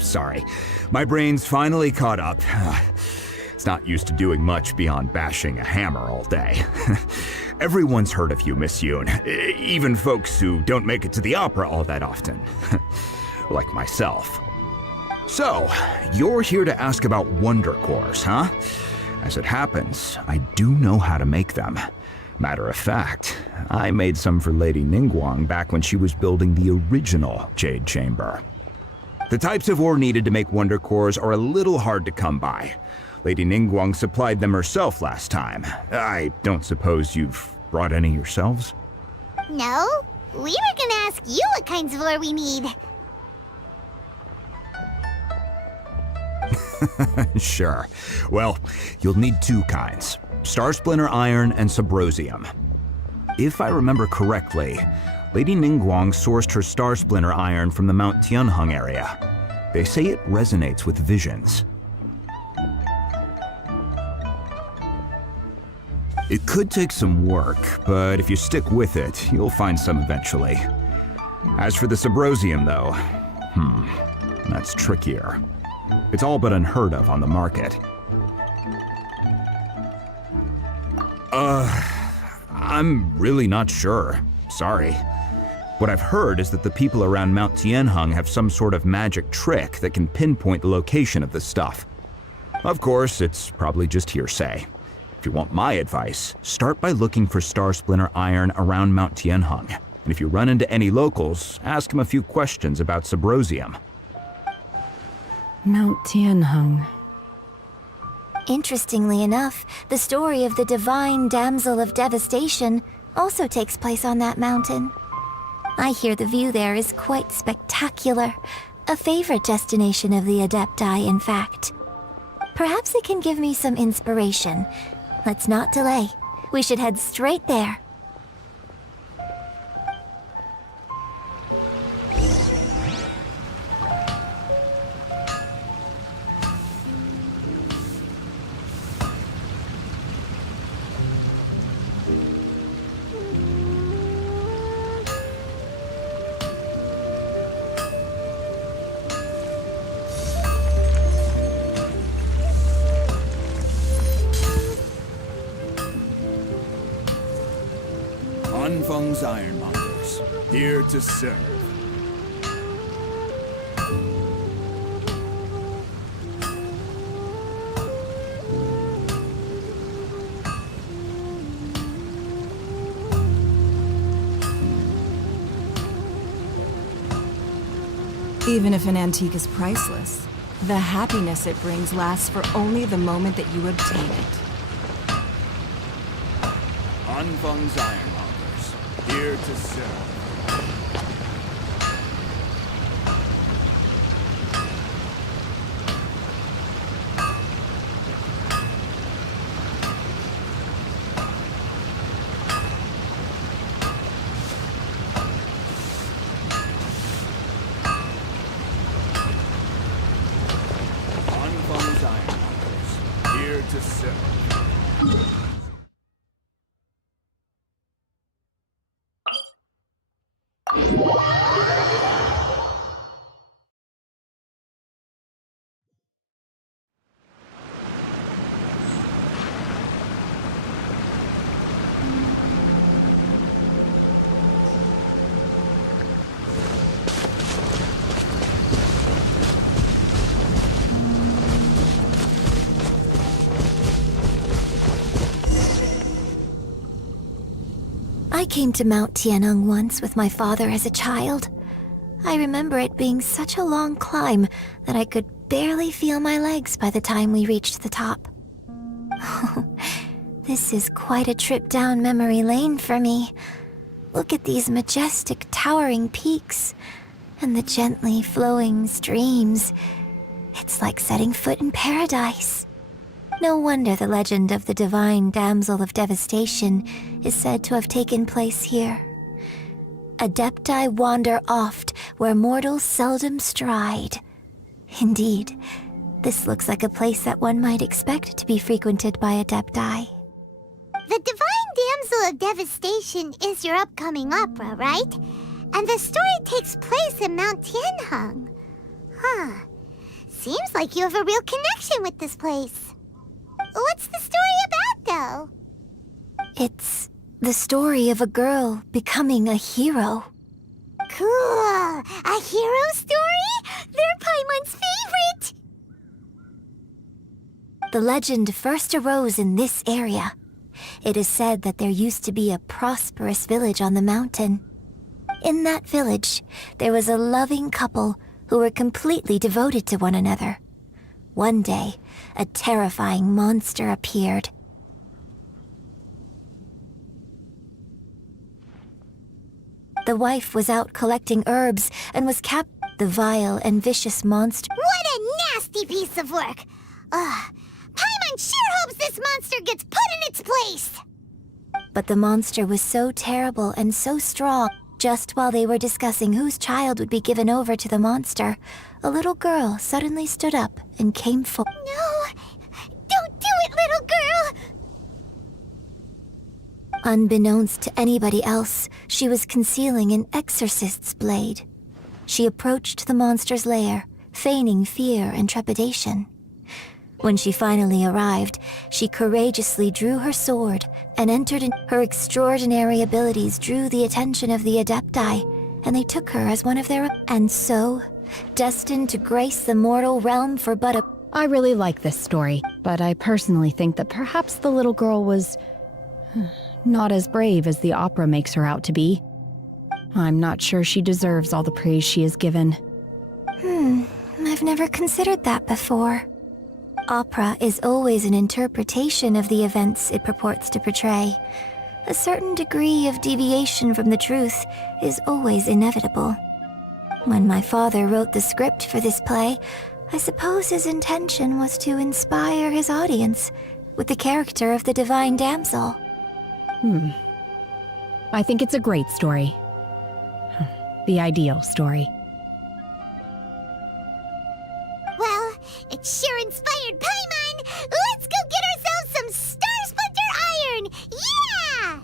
Sorry, my brain's finally caught up. It's not used to doing much beyond bashing a hammer all day. Everyone's heard of you, Miss Yoon, even folks who don't make it to the opera all that often. Like myself. So, you're here to ask about Wonder Cores, huh? As it happens, I do know how to make them. Matter of fact, I made some for Lady Ningguang back when she was building the original Jade Chamber. The types of ore needed to make Wonder Cores are a little hard to come by. Lady Ningguang supplied them herself last time. I don't suppose you've brought any yourselves? No, we were gonna ask you what kinds of ore we need. Sure. Well, you'll need 2 kinds. Star Splinter Iron and Subrosium. If I remember correctly, Lady Ningguang sourced her Star Splinter Iron from the Mount Tianheng area. They say it resonates with visions. It could take some work, but if you stick with it, you'll find some eventually. As for the Subrosium, though, that's trickier. It's all but unheard of on the market. I'm really not sure. Sorry. What I've heard is that the people around Mount Tianheng have some sort of magic trick that can pinpoint the location of the stuff. Of course, it's probably just hearsay. If you want my advice, start by looking for Star Splinter iron around Mount Tianheng. And if you run into any locals, ask them a few questions about Subrosium. Mount Tianheng. Interestingly enough, the story of the divine damsel of devastation also takes place on that mountain. I hear the view there is quite spectacular. A favorite destination of the Adepti, in fact. Perhaps it can give me some inspiration. Let's not delay. We should head straight there. Anfeng's Ironmongers, here to serve. Even if an antique is priceless, the happiness it brings lasts for only the moment that you obtain it. Anfeng's Ironmongers, here to serve. Anfeng's Ironmongers, here to serve. I came to Mount Tianheng once with my father as a child. I remember it being such a long climb that I could barely feel my legs by the time we reached the top. This is quite a trip down memory lane for me. Look at these majestic towering peaks and the gently flowing streams. It's like setting foot in paradise. No wonder the legend of the divine damsel of devastation is said to have taken place here. Adepti wander oft where mortals seldom stride. Indeed, this looks like a place that one might expect to be frequented by Adepti. The divine damsel of devastation is your upcoming opera, right? And the story takes place in Mount Tianheng. Huh. Seems like you have a real connection with this place. What's the story about, though? It's the story of a girl becoming a hero. Cool! A hero story? They're Paimon's favorite! The legend first arose in this area. It is said that there used to be a prosperous village on the mountain. In that village, there was a loving couple who were completely devoted to one another. One day, a terrifying monster appeared. The wife was out collecting herbs and was captured. The vile and vicious monster. What a nasty piece of work! Paimon sure hopes this monster gets put in its place! But the monster was so terrible and so strong. Just while they were discussing whose child would be given over to the monster, a little girl suddenly stood up and came forward. No! Don't do it, little girl! Unbeknownst to anybody else, she was concealing an exorcist's blade. She approached the monster's lair, feigning fear and trepidation. When she finally arrived, she courageously drew her sword and entered in. Her extraordinary abilities drew the attention of the Adepti, and they took her as one of their... And so, destined to grace the mortal realm for but a... I really like this story, but I personally think that perhaps the little girl was... not as brave as the opera makes her out to be. I'm not sure she deserves all the praise she is given. I've never considered that before. Opera is always an interpretation of the events it purports to portray. A certain degree of deviation from the truth is always inevitable. When my father wrote the script for this play, I suppose his intention was to inspire his audience with the character of the divine damsel. I think it's a great story. The ideal story. Well, it sure inspired Paimon! Let's go get ourselves some Star Splinter Iron! Yeah!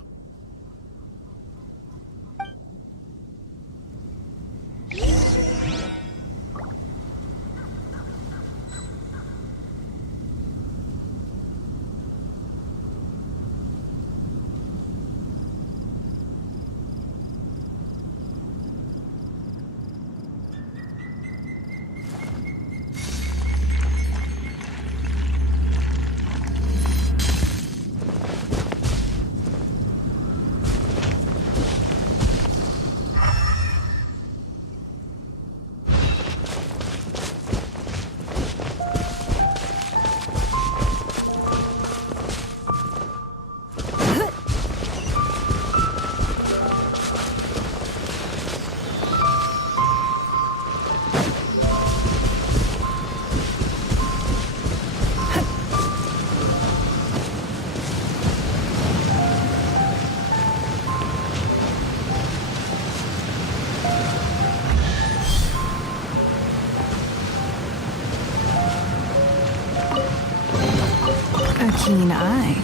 A keen eye.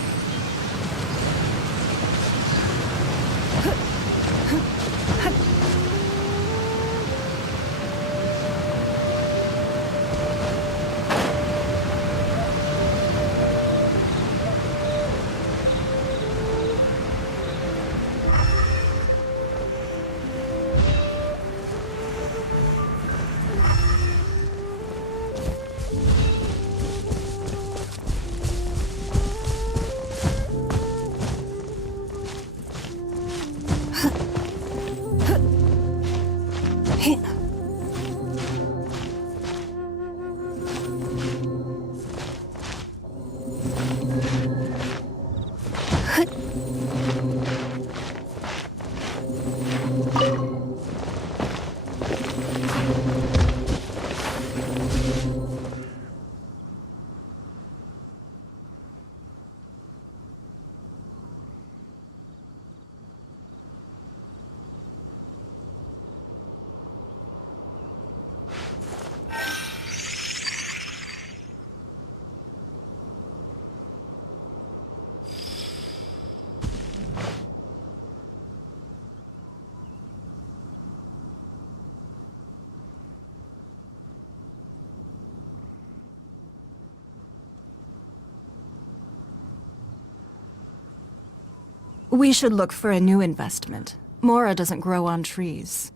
We should look for a new investment. Mora doesn't grow on trees.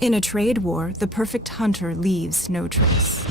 In a trade war, the perfect hunter leaves no trace.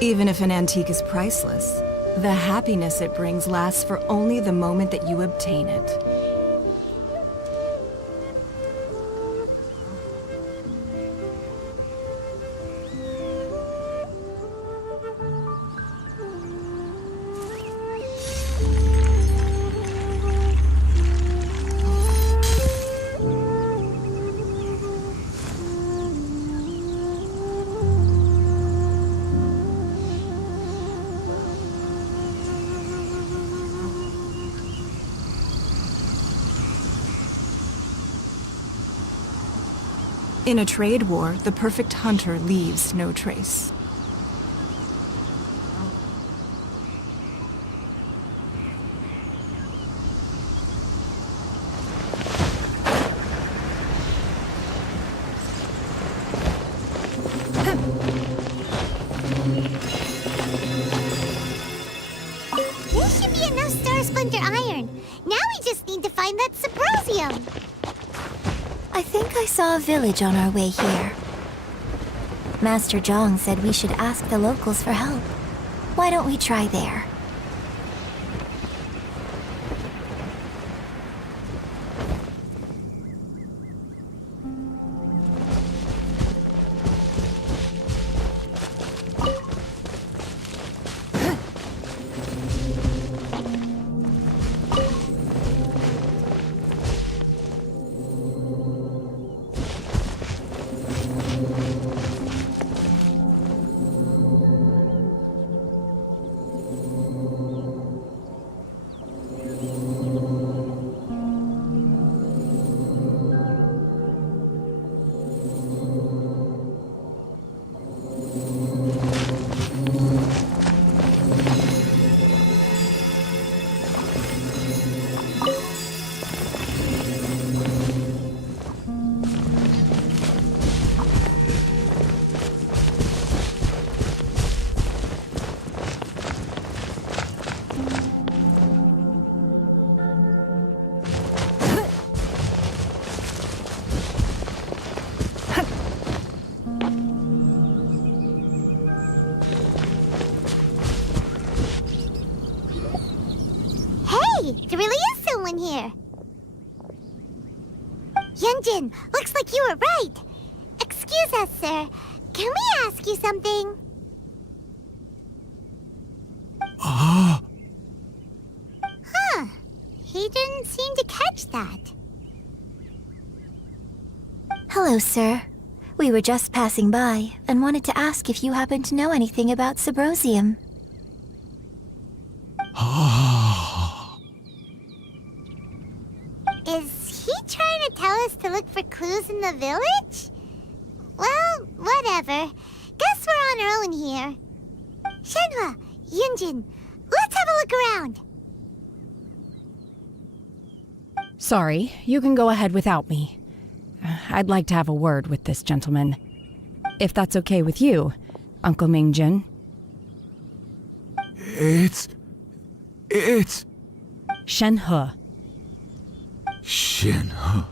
Even if an antique is priceless, the happiness it brings lasts for only the moment that you obtain it. In a trade war, the perfect hunter leaves no trace. There should be enough Star Splinter iron. Now we just need to find that Sabrosium. I think I saw a village on our way here. Master Zhang said we should ask the locals for help. Why don't we try there? There really is someone here. Yunjin, looks like you were right. Excuse us, sir. Can we ask you something? Huh. He didn't seem to catch that. Hello, sir. We were just passing by and wanted to ask if you happen to know anything about Subrosium. Is he trying to tell us to look for clues in the village? Well, whatever. Guess we're on our own here. Shenhua, Yunjin, let's have a look around. Sorry, you can go ahead without me. I'd like to have a word with this gentleman. If that's okay with you, Uncle Mingjin. It's... Shenhe. Shenhe.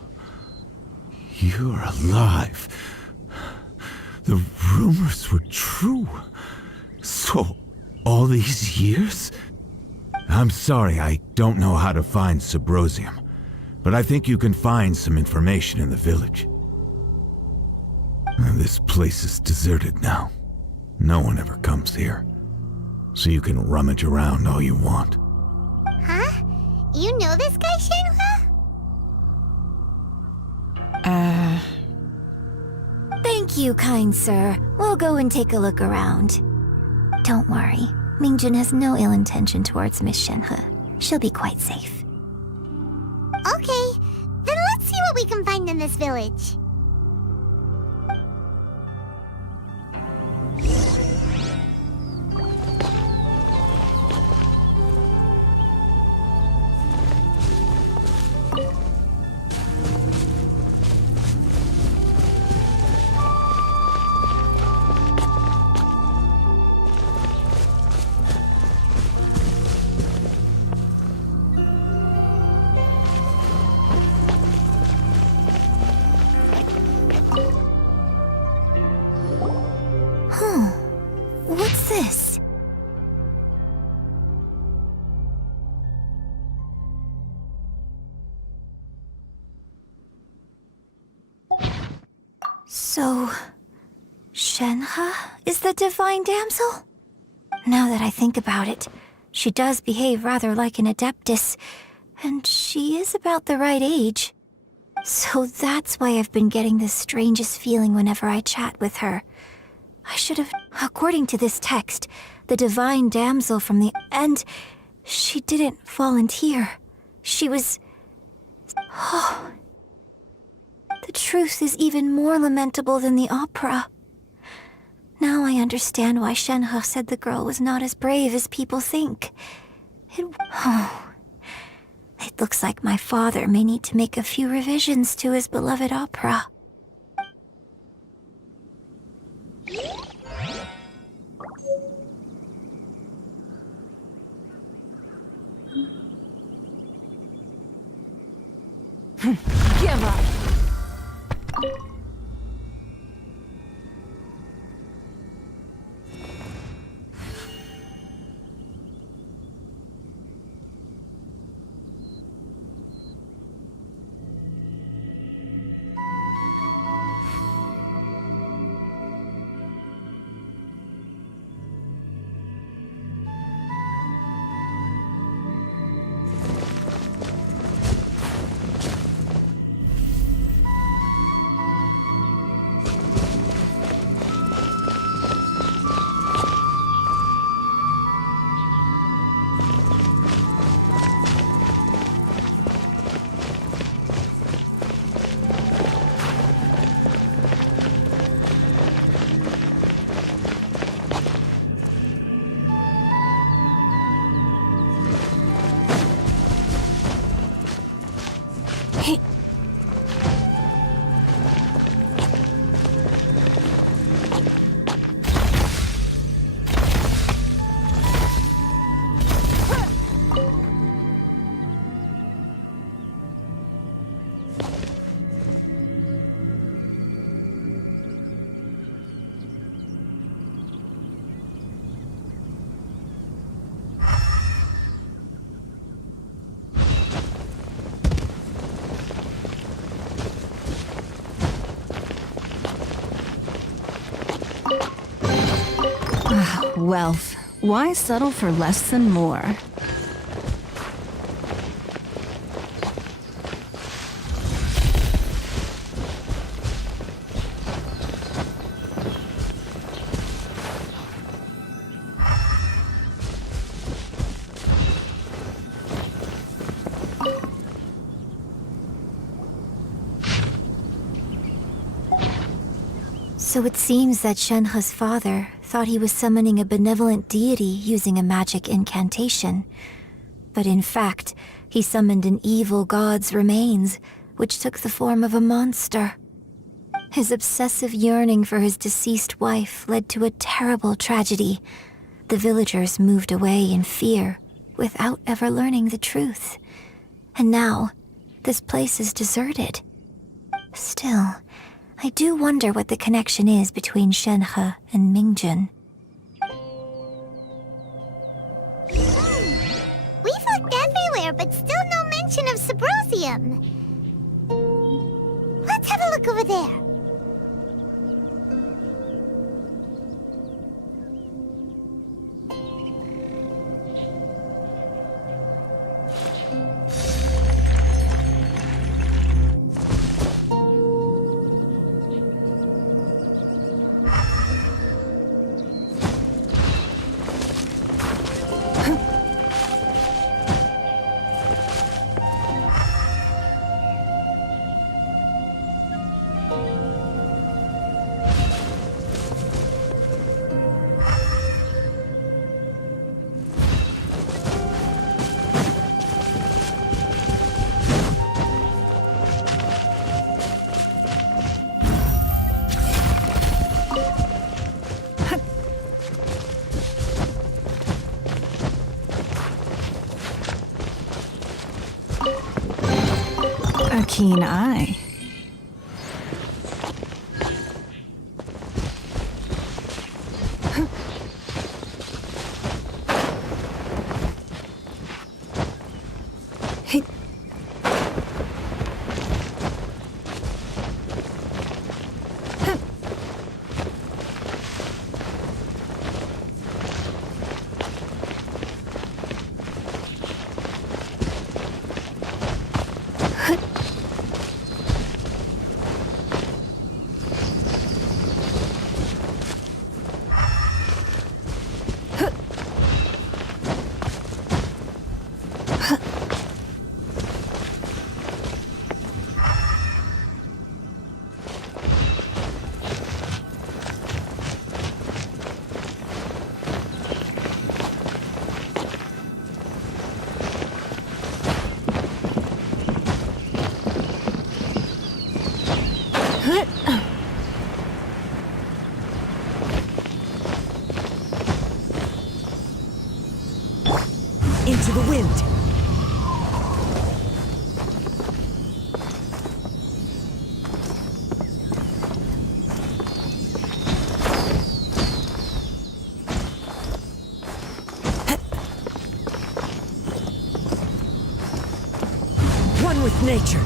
You're alive. The rumors were true. So, all these years? I'm sorry, I don't know how to find Subrosium, but I think you can find some information in the village. This place is deserted now. No one ever comes here. So you can rummage around all you want. Huh? You know this guy, Shenhua? Thank you, kind sir. We'll go and take a look around. Don't worry. Mingjin has no ill intention towards Miss Shenhe. She'll be quite safe. Okay, then let's see what we can find in this village. What's this? So, Shenhe is the divine damsel? Now that I think about it, she does behave rather like an adeptus, and she is about the right age. So that's why I've been getting the strangest feeling whenever I chat with her. I should have... According to this text, the divine damsel from the end, she didn't volunteer. She was... Oh... The truth is even more lamentable than the opera. Now I understand why Shenhe said the girl was not as brave as people think. It looks like my father may need to make a few revisions to his beloved opera. Give up! Wealth. Why settle for less than more? So it seems that Shenhe's father thought he was summoning a benevolent deity using a magic incantation. But in fact, he summoned an evil god's remains, which took the form of a monster. His obsessive yearning for his deceased wife led to a terrible tragedy. The villagers moved away in fear, without ever learning the truth. And now, this place is deserted. Still, I do wonder what the connection is between Shenhe and Mingjun. We've looked everywhere, but still no mention of Subrosium. Let's have a look over there. A keen eye. Into the wind. One with nature.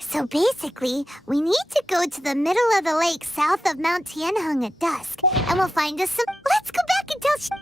So basically, we need to go to the middle of the lake south of Mount Tianheng at dusk, and we'll find us some... Let's go back and tell...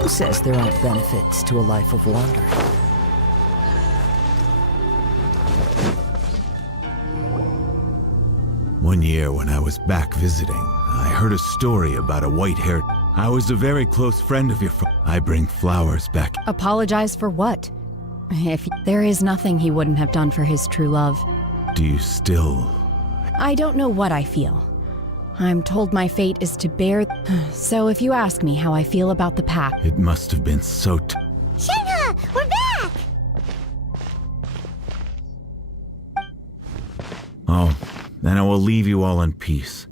Who says there aren't benefits to a life of wandering? One year when I was back visiting, I heard a story about a white-haired... I was a very close friend of your I bring flowers back. Apologize for what? If there is nothing he wouldn't have done for his true love. Do you still... I don't know what I feel. I'm told my fate is to bear... So if you ask me how I feel about the path... It must have been so... Shenhe, we're back! Oh, then I will leave you all in peace.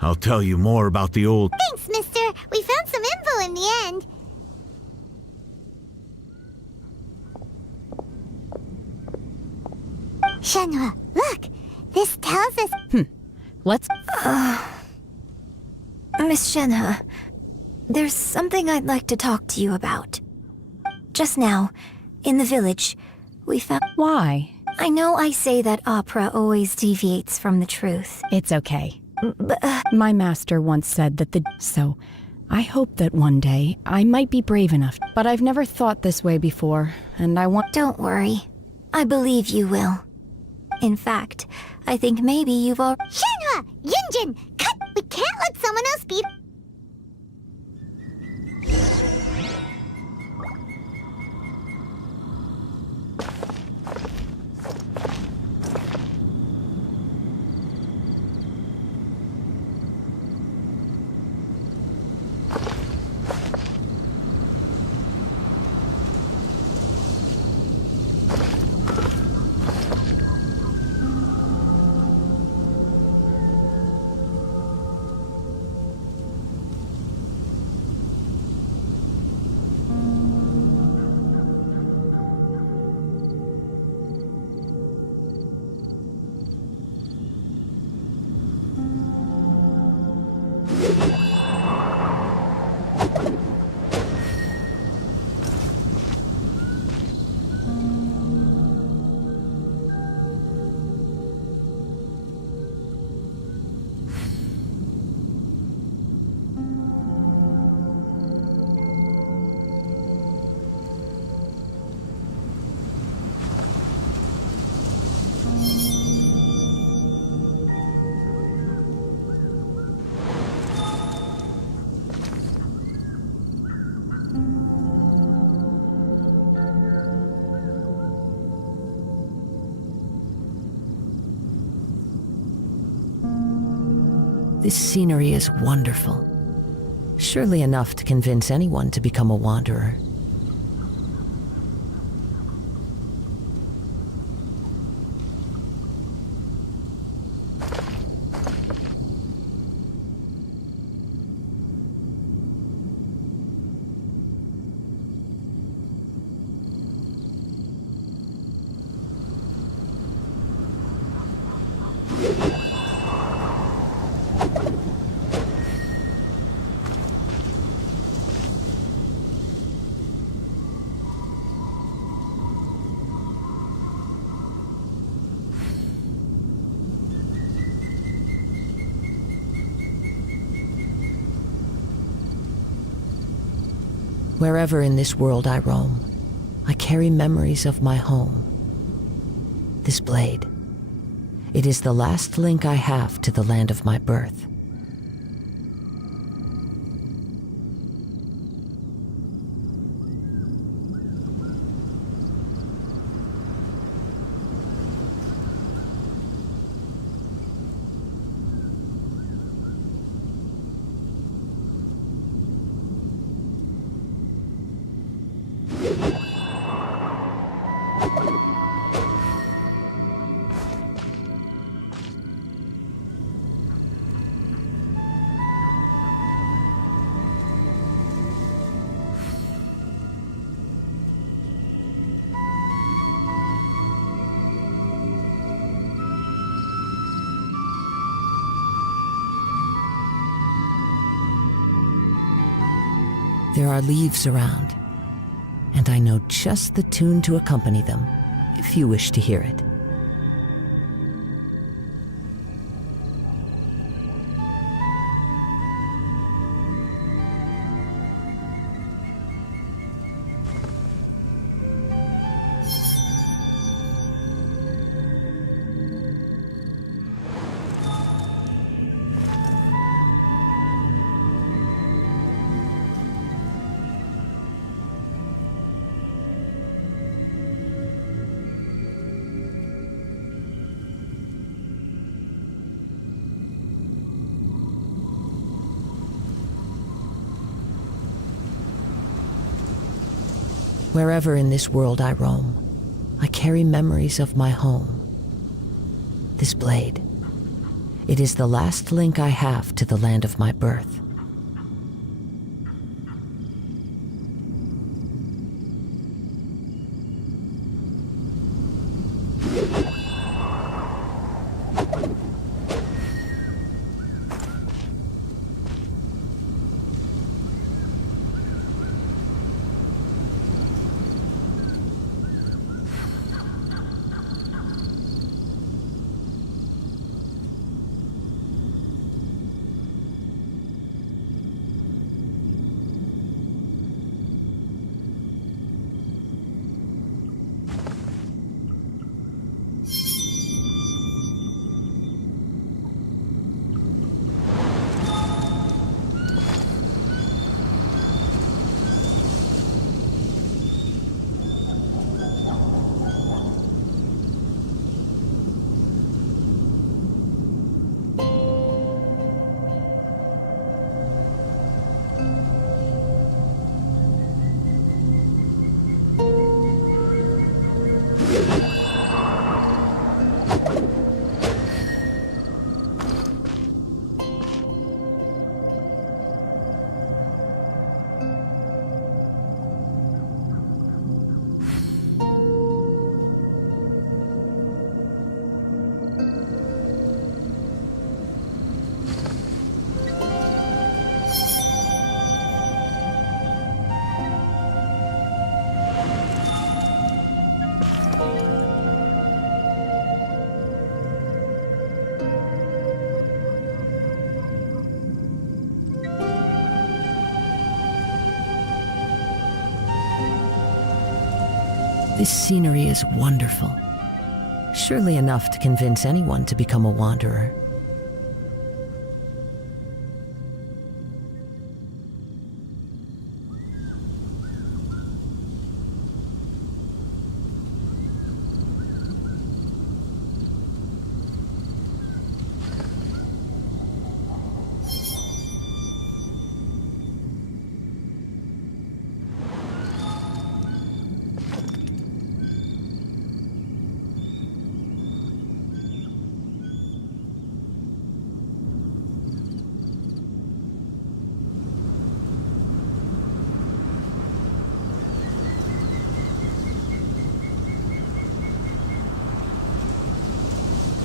I'll tell you more about the old... Thanks, mister. We found some info in the end. Shenhe, look! This tells us... Let's... Miss Shenhe, there's something I'd like to talk to you about. Just now, in the village, we found... Why? I know I say that opera always deviates from the truth. It's okay. But, My master once said that the... So, I hope that one day I might be brave enough. But I've never thought this way before, and I want... Don't worry. I believe you will. In fact, I think maybe you've already... Shenhe! Yunjin! Cut! We can't let someone else be... This scenery is wonderful. Surely enough to convince anyone to become a wanderer. Wherever in this world I roam, I carry memories of my home. This blade, it is the last link I have to the land of my birth. There are leaves around, and I know just the tune to accompany them, if you wish to hear it. Wherever in this world I roam, I carry memories of my home. This blade, it is the last link I have to the land of my birth. This scenery is wonderful. Surely enough to convince anyone to become a wanderer.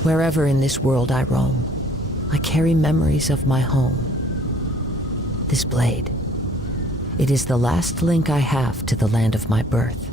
Wherever in this world I roam, I carry memories of my home. This blade, it is the last link I have to the land of my birth.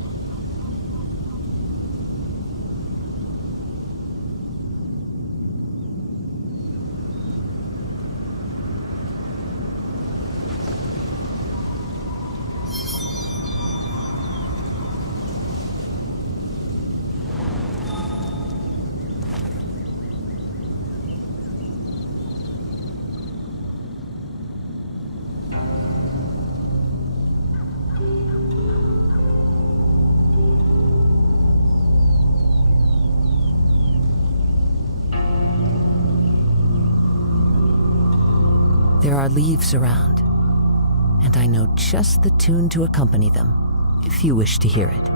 There are leaves around, and I know just the tune to accompany them, if you wish to hear it.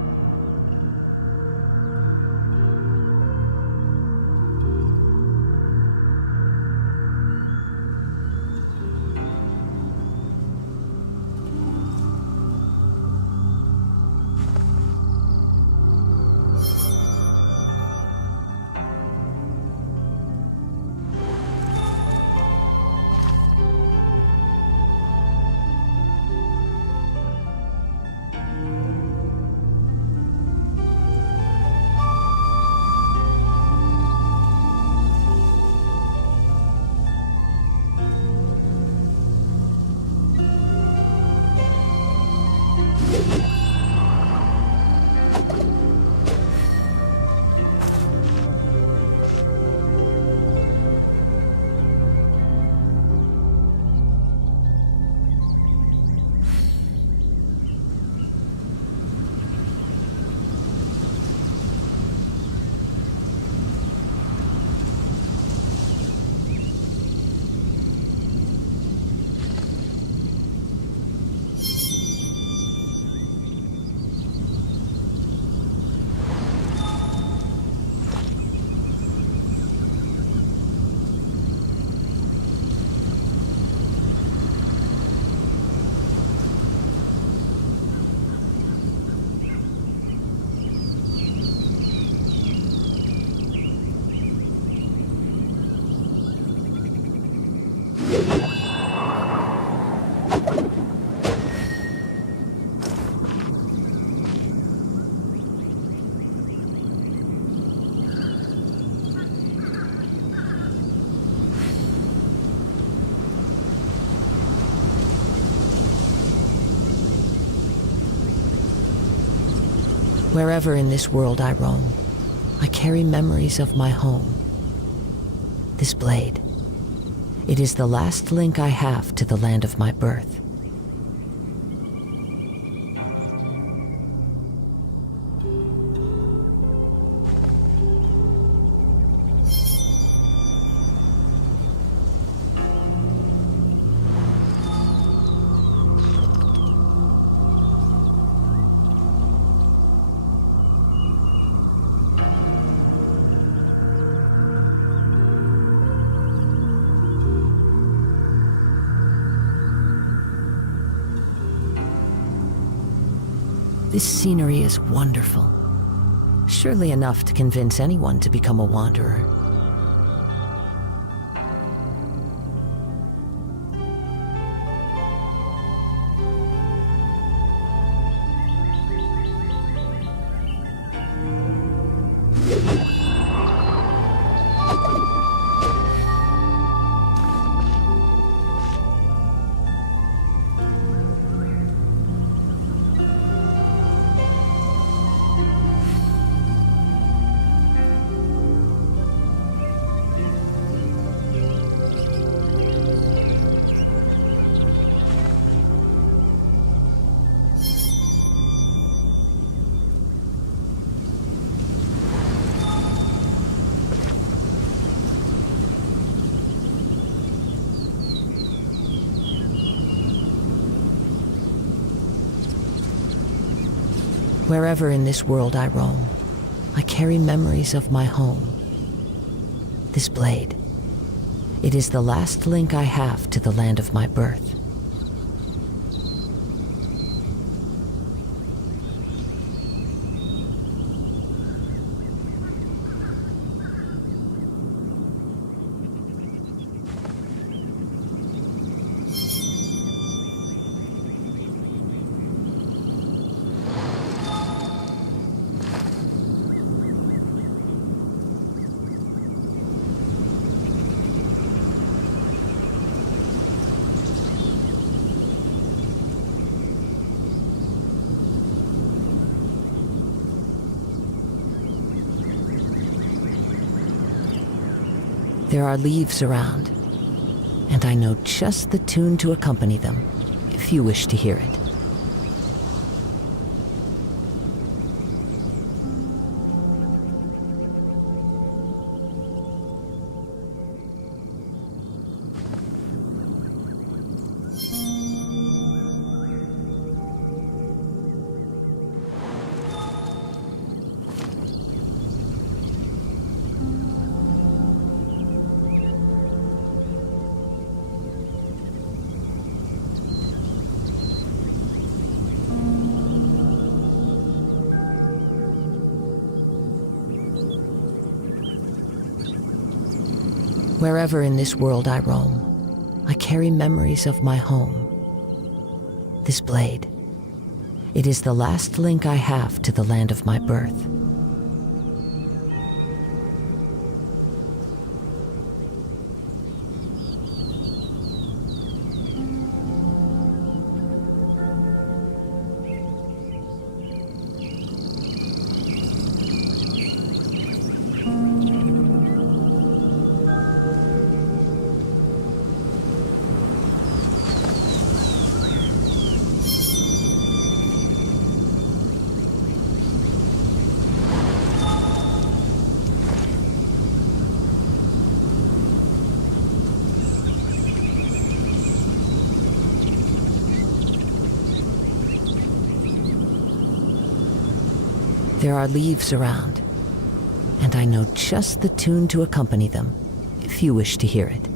Wherever in this world I roam, I carry memories of my home. This blade, it is the last link I have to the land of my birth. This scenery is wonderful. Surely enough to convince anyone to become a wanderer. Wherever in this world I roam, I carry memories of my home. This blade, it is the last link I have to the land of my birth. There are leaves around, and I know just the tune to accompany them, if you wish to hear it. Wherever in this world I roam, I carry memories of my home. This blade, it is the last link I have to the land of my birth. There are leaves around, and I know just the tune to accompany them, if you wish to hear it.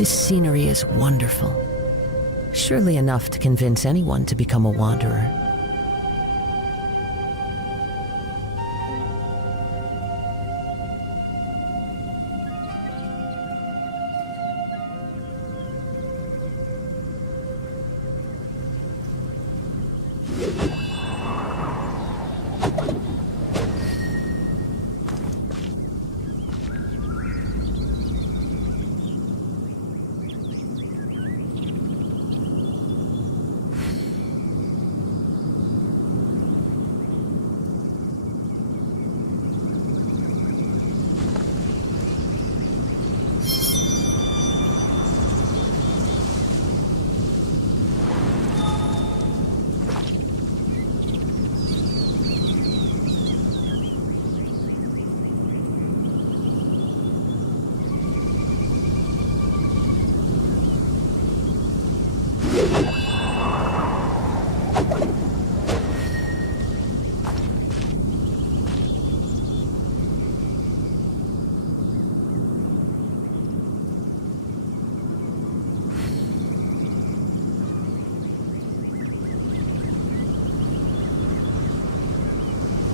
This scenery is wonderful. Surely enough to convince anyone to become a wanderer.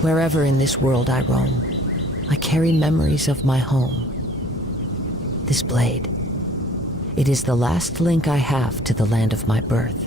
Wherever in this world I roam, I carry memories of my home. This blade, it is the last link I have to the land of my birth.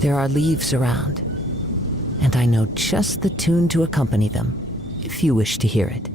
There are leaves around, and I know just the tune to accompany them, if you wish to hear it.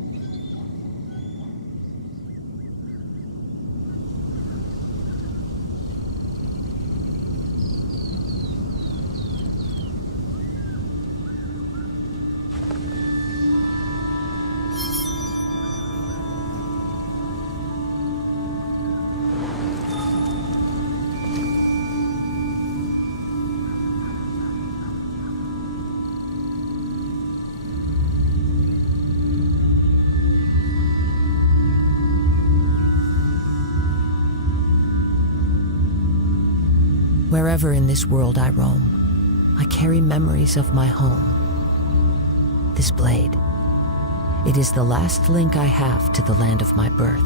Wherever in this world I roam, I carry memories of my home. This blade, it is the last link I have to the land of my birth.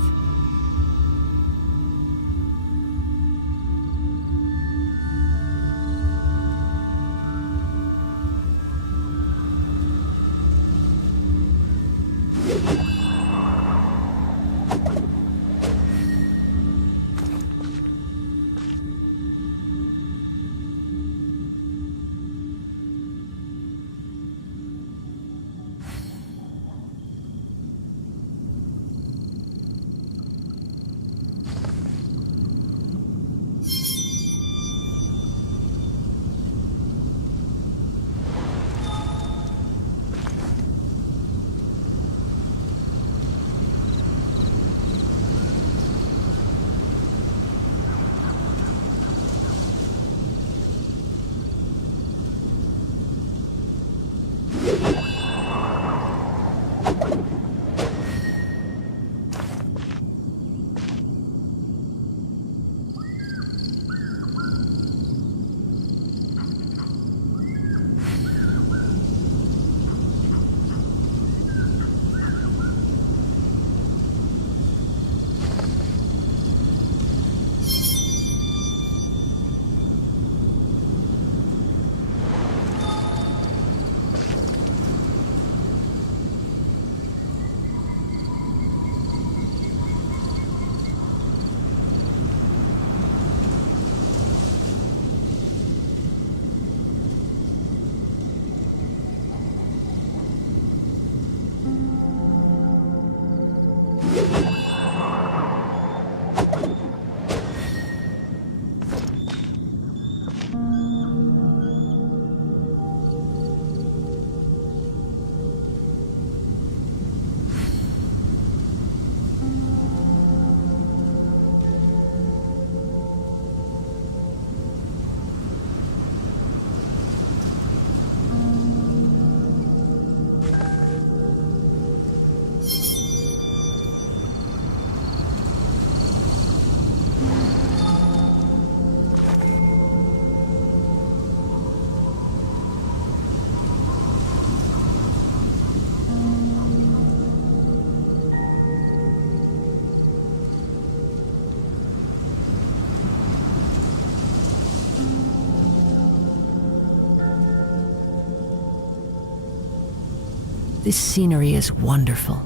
This scenery is wonderful.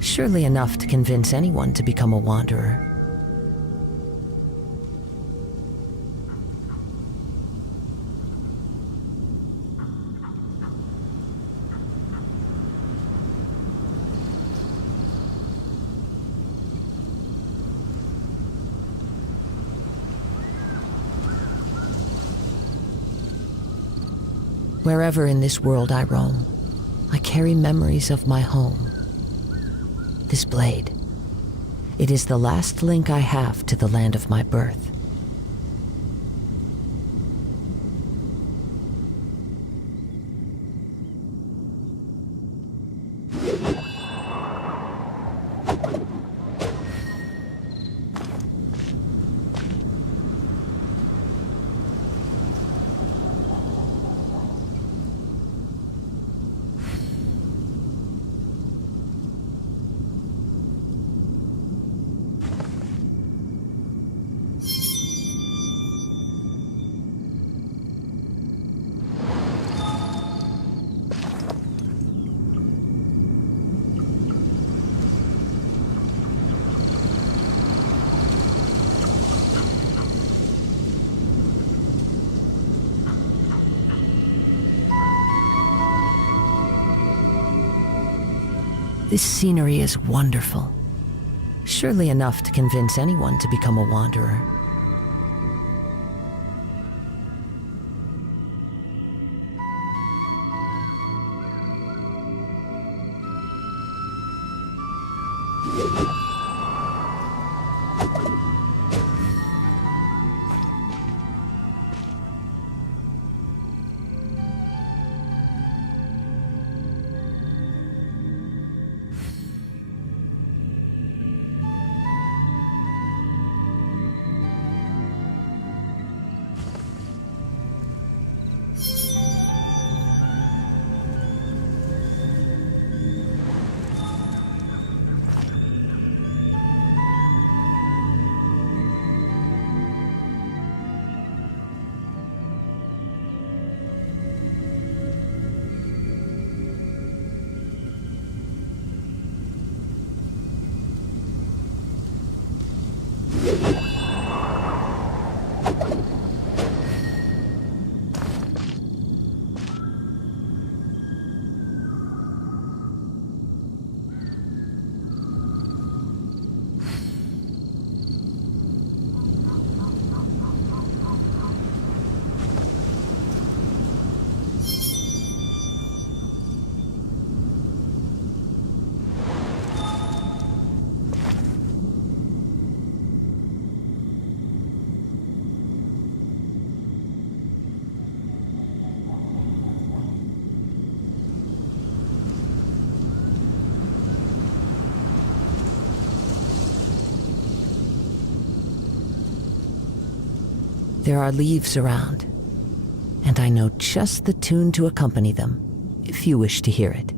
Surely enough to convince anyone to become a wanderer. Wherever in this world I roam, I carry memories of my home. This blade, it is the last link I have to the land of my birth. This scenery is wonderful. Surely enough to convince anyone to become a wanderer. There are leaves around, and I know just the tune to accompany them, if you wish to hear it.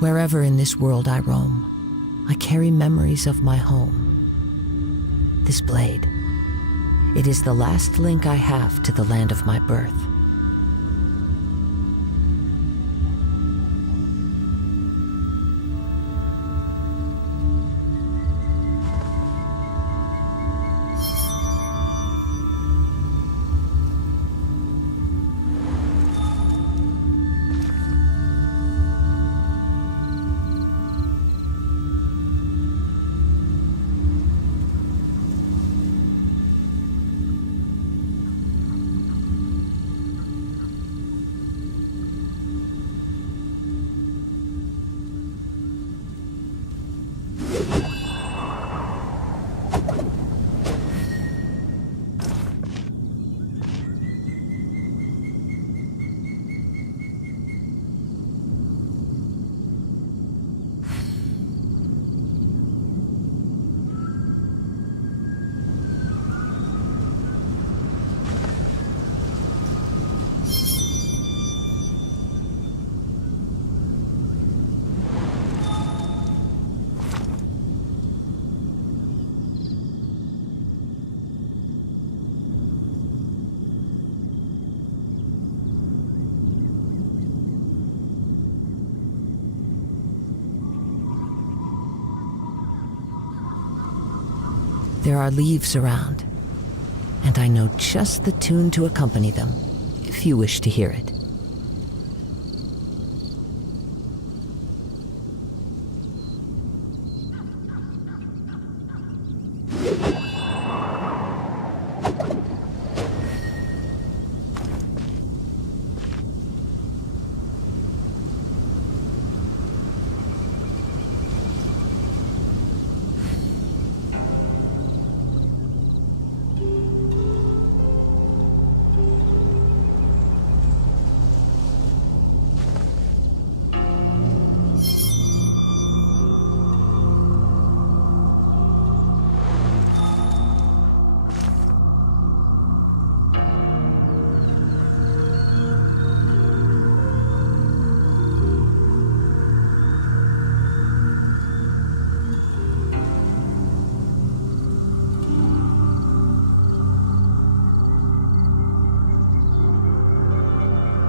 Wherever in this world I roam, I carry memories of my home. This blade, it is the last link I have to the land of my birth. There are leaves around, and I know just the tune to accompany them, if you wish to hear it.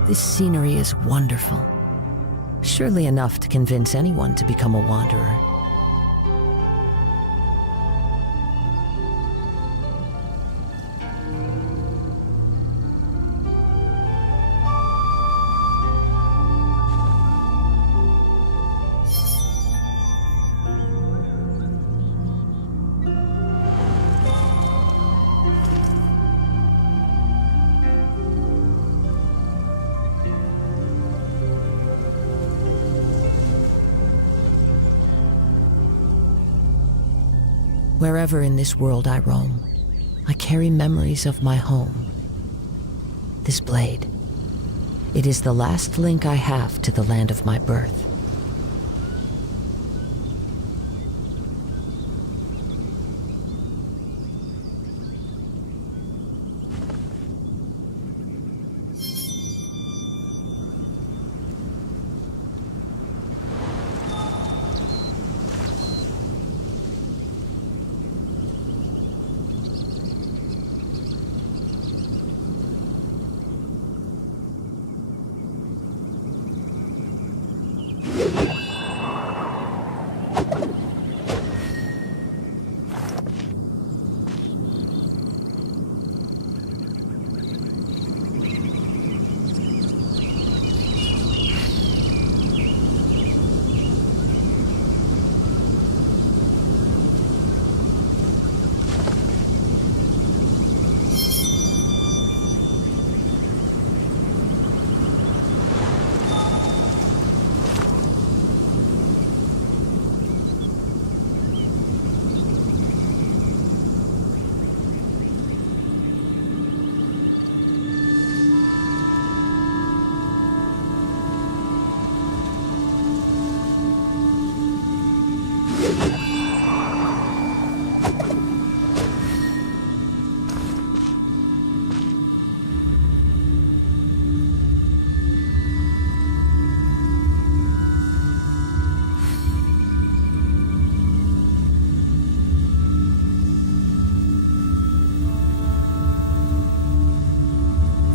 This scenery is wonderful. Surely enough to convince anyone to become a wanderer. Wherever in this world I roam, I carry memories of my home. This blade, it is the last link I have to the land of my birth.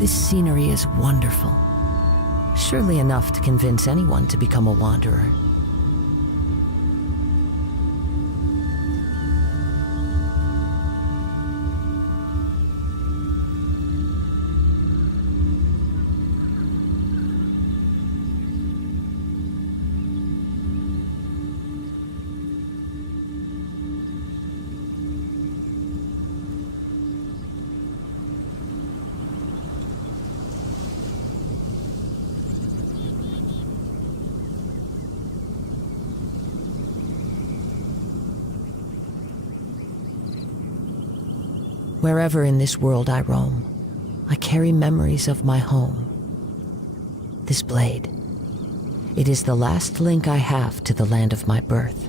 This scenery is wonderful. Surely enough to convince anyone to become a wanderer. Wherever in this world I roam, I carry memories of my home. This blade, it is the last link I have to the land of my birth.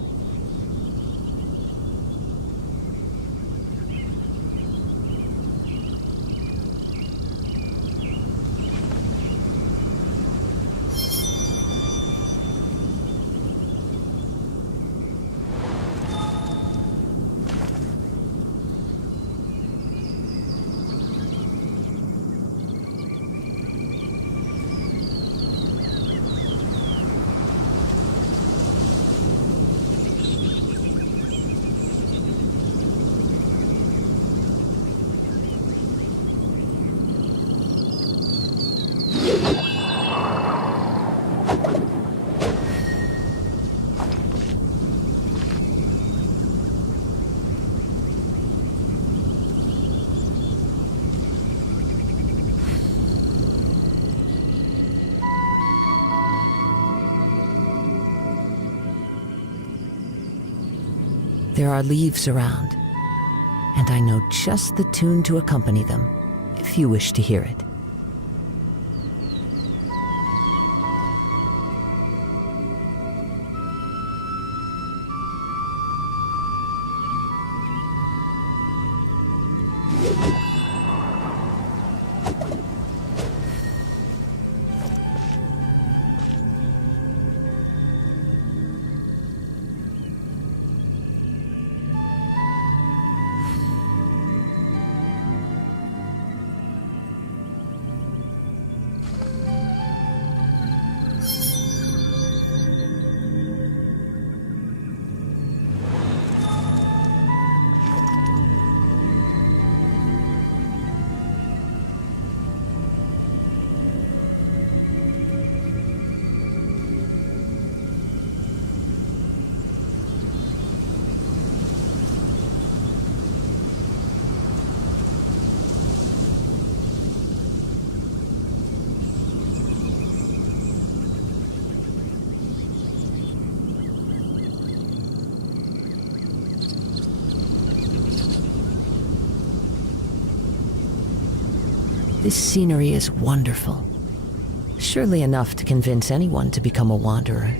There are leaves around, and I know just the tune to accompany them, if you wish to hear it. This scenery is wonderful. Surely enough to convince anyone to become a wanderer.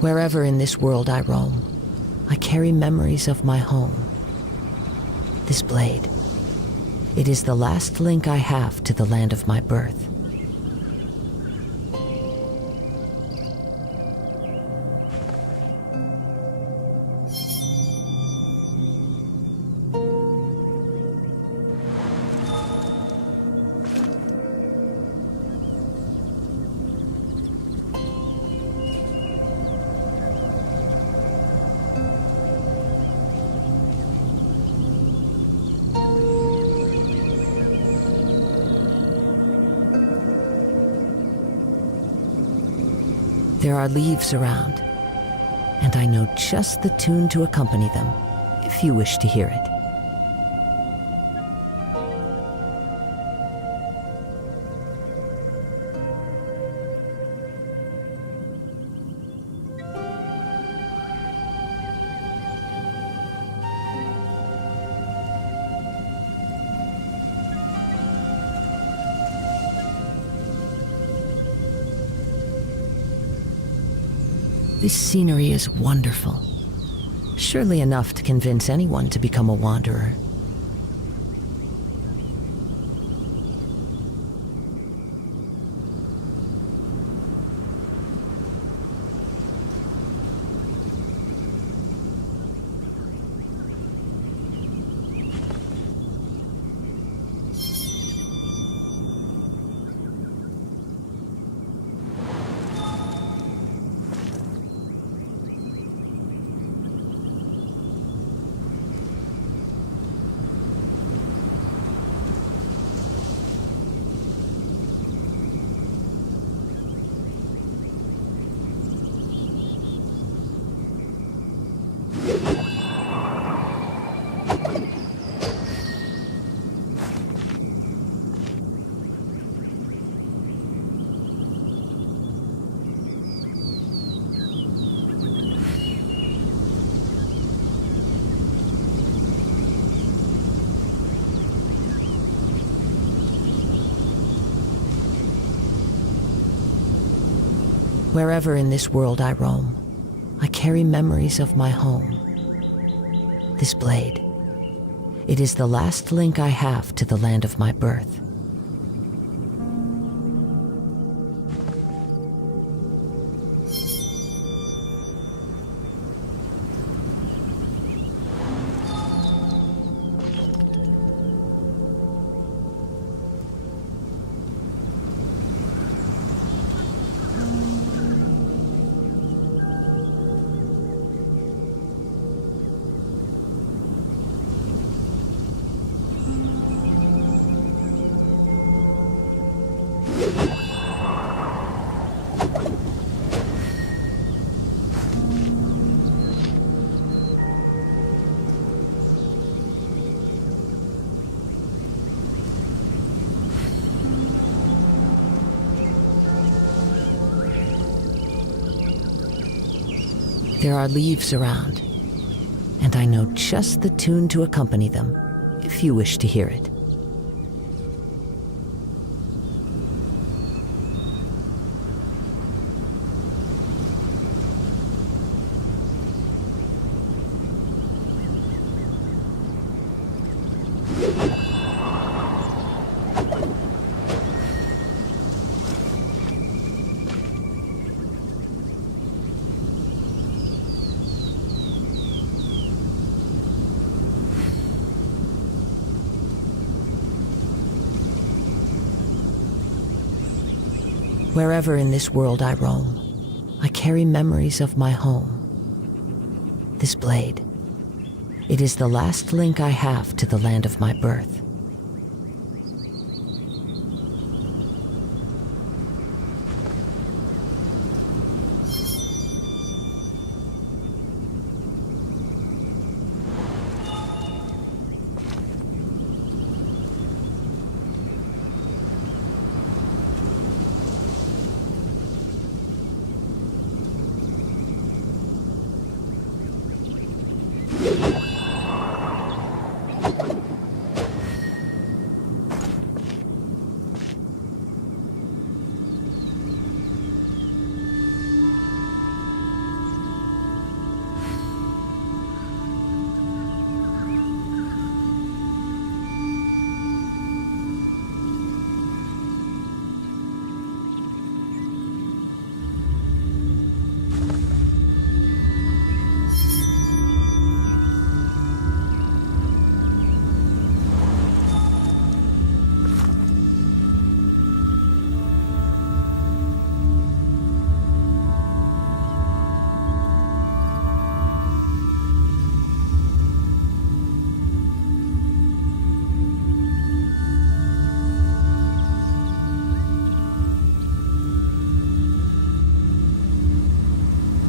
Wherever in this world I roam, I carry memories of my home. This blade, it is the last link I have to the land of my birth. There are leaves around, and I know just the tune to accompany them, if you wish to hear it. This scenery is wonderful. Surely enough to convince anyone to become a wanderer. Wherever in this world I roam, I carry memories of my home. This blade, it is the last link I have to the land of my birth. There are leaves around, and I know just the tune to accompany them, if you wish to hear it. Wherever in this world I roam, I carry memories of my home. This blade, It is the last link I have to the land of my birth.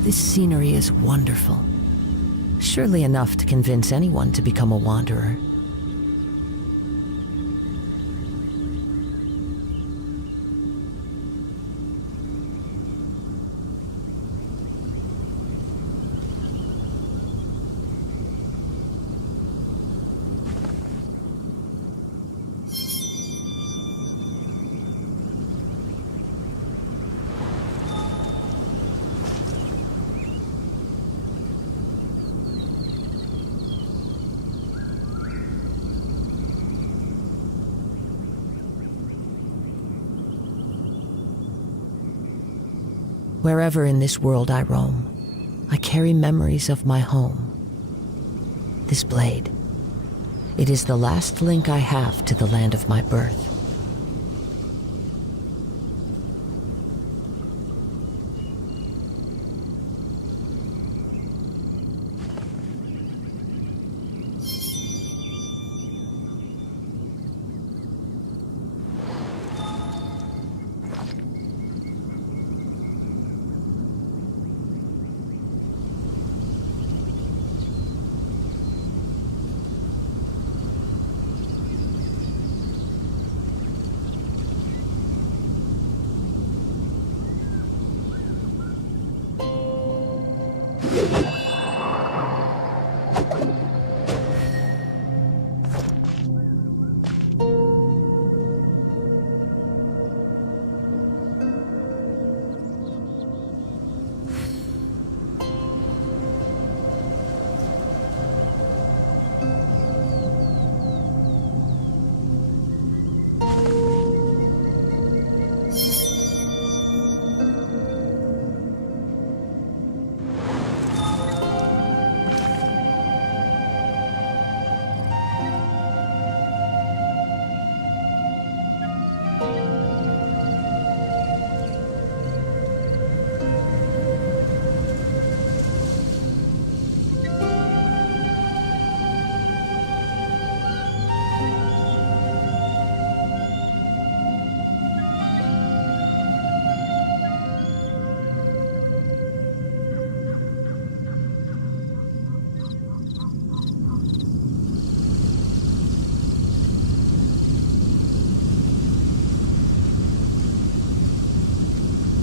This scenery is wonderful. Surely enough to convince anyone to become a wanderer. Wherever in this world I roam, I carry memories of my home. This blade, it is the last link I have to the land of my birth.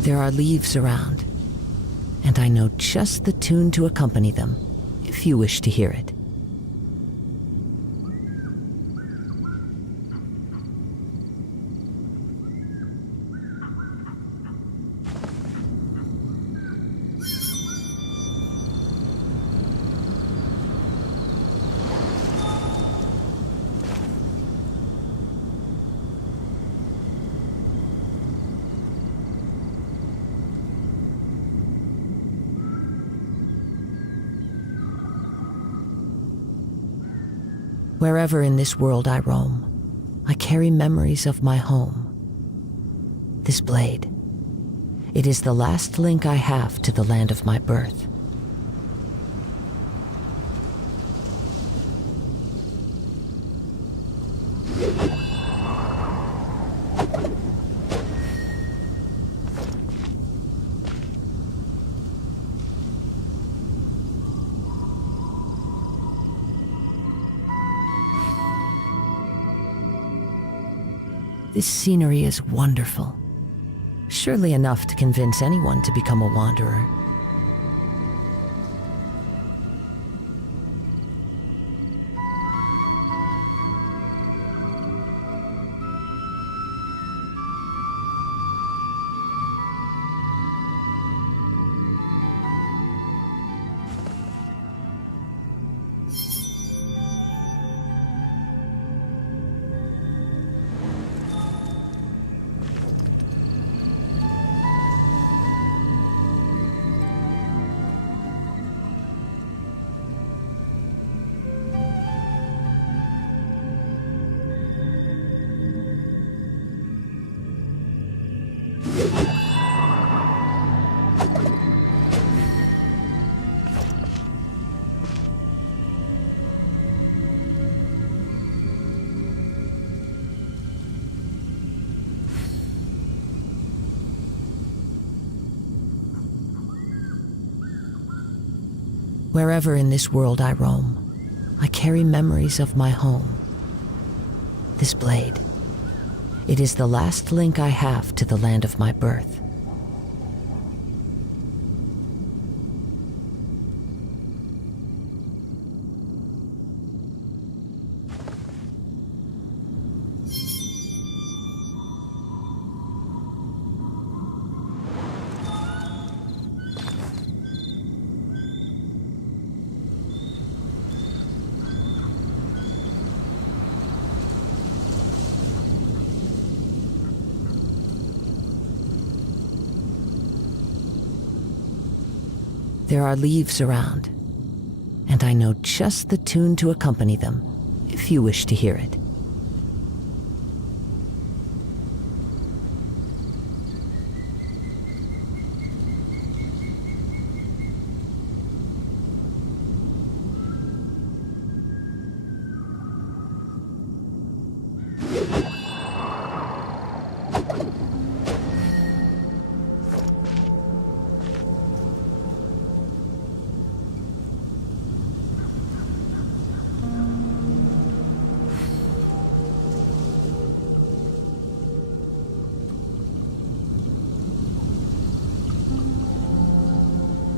There are leaves around, and I know just the tune to accompany them, if you wish to hear it. Wherever in this world I roam, I carry memories of my home. This blade, it is the last link I have to the land of my birth. This scenery is wonderful. Surely enough to convince anyone to become a wanderer. Wherever in this world I roam, I carry memories of my home. This blade, it is the last link I have to the land of my birth. There are leaves around, and I know just the tune to accompany them, if you wish to hear it.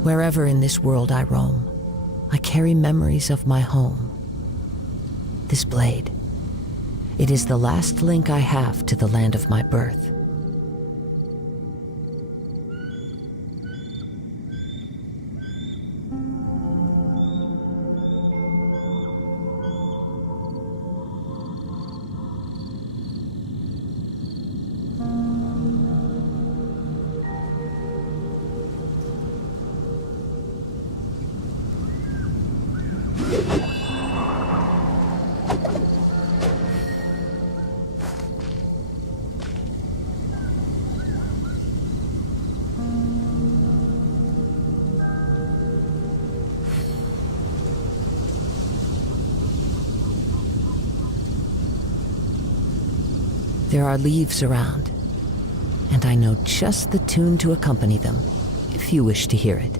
Wherever in this world I roam, I carry memories of my home. This blade, it is the last link I have to the land of my birth. There are leaves around, and I know just the tune to accompany them, if you wish to hear it.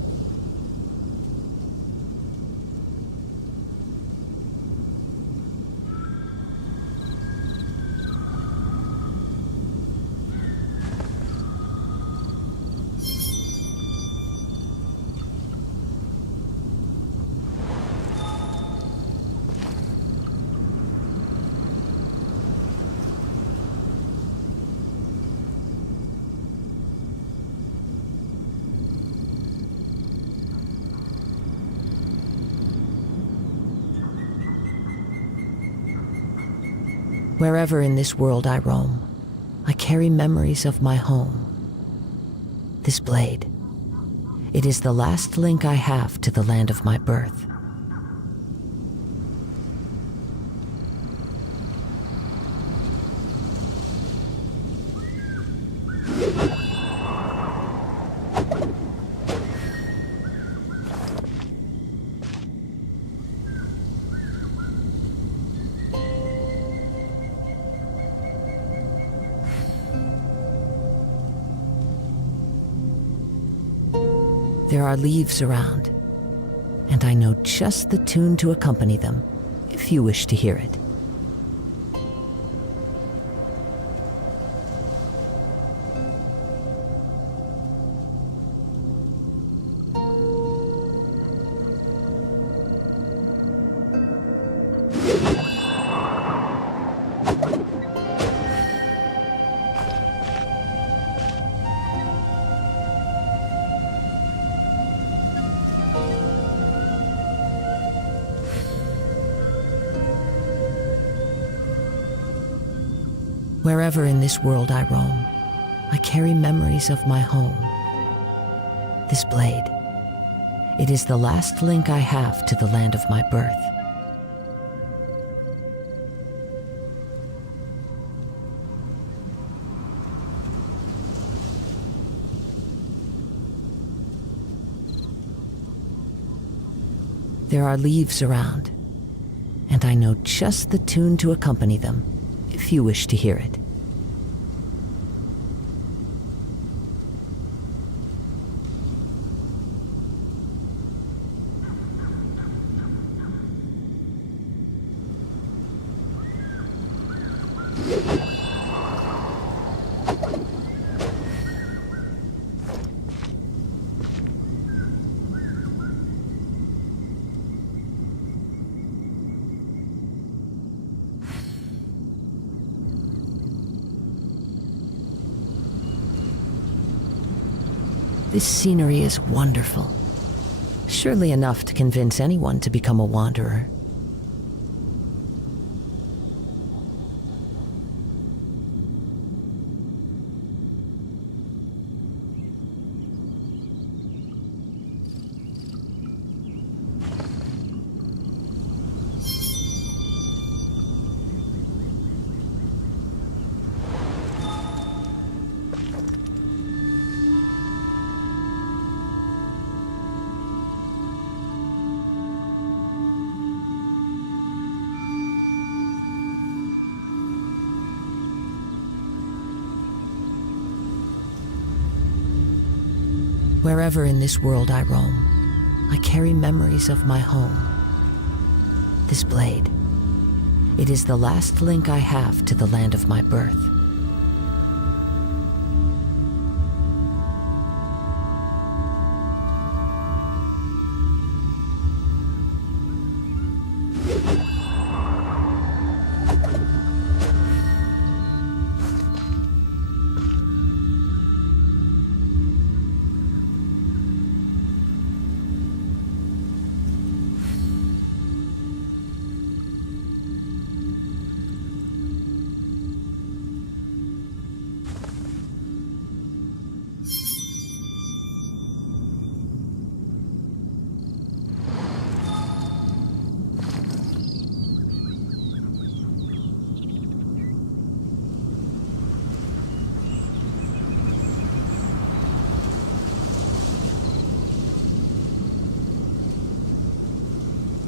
Wherever in this world I roam, I carry memories of my home. This blade, it is the last link I have to the land of my birth. There are leaves around, and I know just the tune to accompany them, if you wish to hear it. Wherever in this world I roam, I carry memories of my home. This blade, it is the last link I have to the land of my birth. There are leaves around, and I know just the tune to accompany them, if you wish to hear it. This scenery is wonderful. Surely enough to convince anyone to become a wanderer. Wherever in this world I roam, I carry memories of my home. This blade, it is the last link I have to the land of my birth.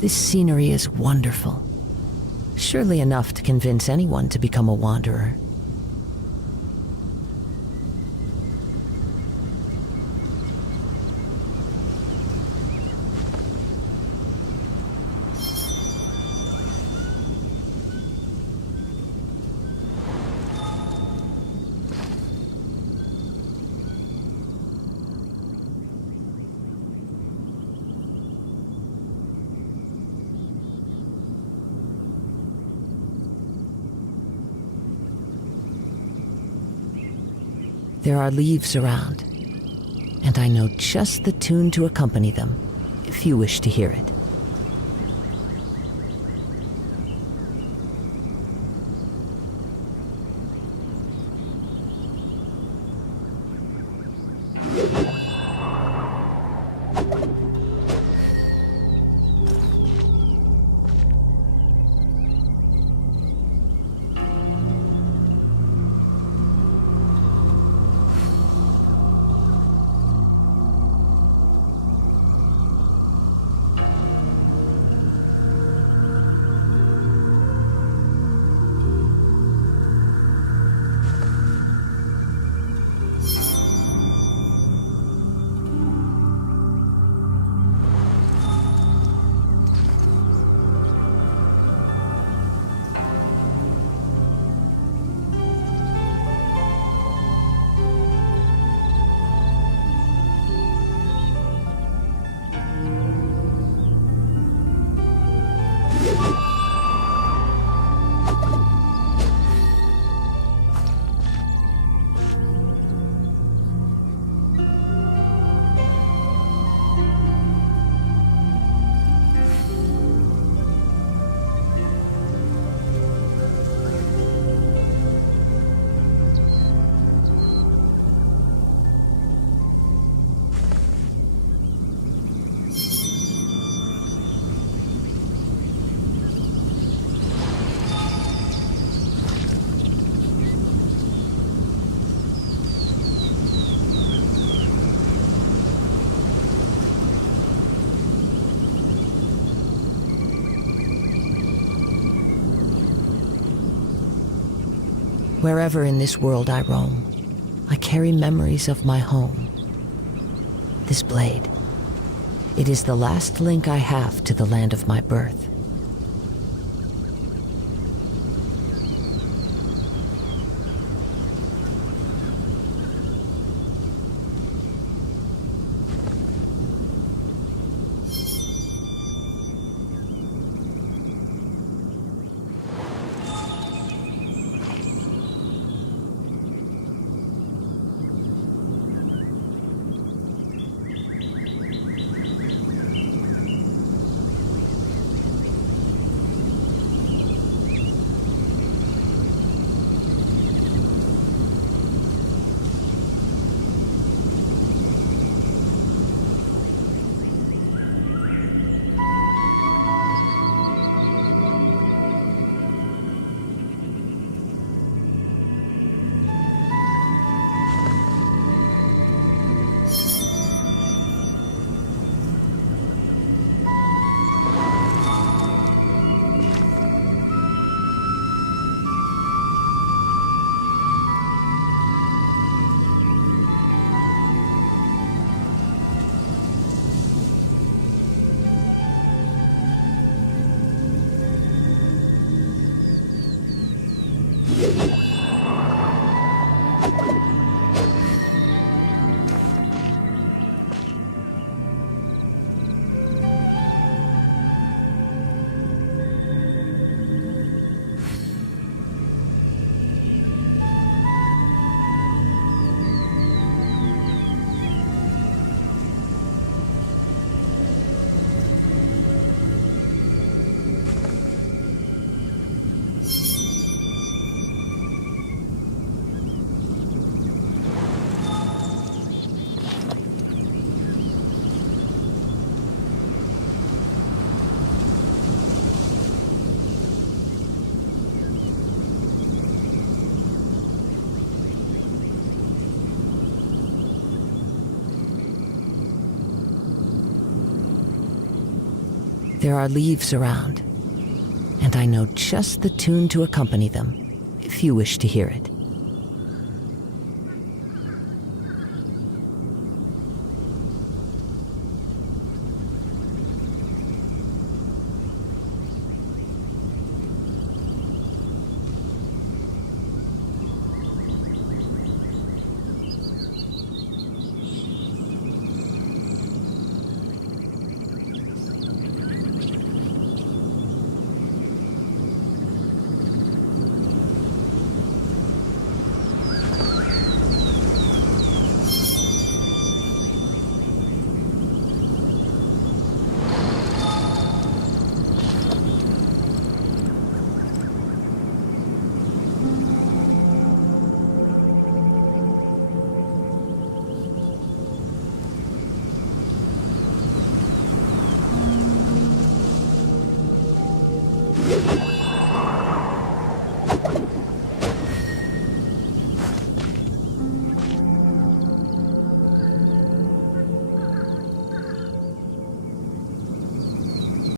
This scenery is wonderful. Surely enough to convince anyone to become a wanderer. There are leaves around, and I know just the tune to accompany them, if you wish to hear it. Wherever in this world I roam, I carry memories of my home. This blade, it is the last link I have to the land of my birth. There are leaves around, and I know just the tune to accompany them, if you wish to hear it.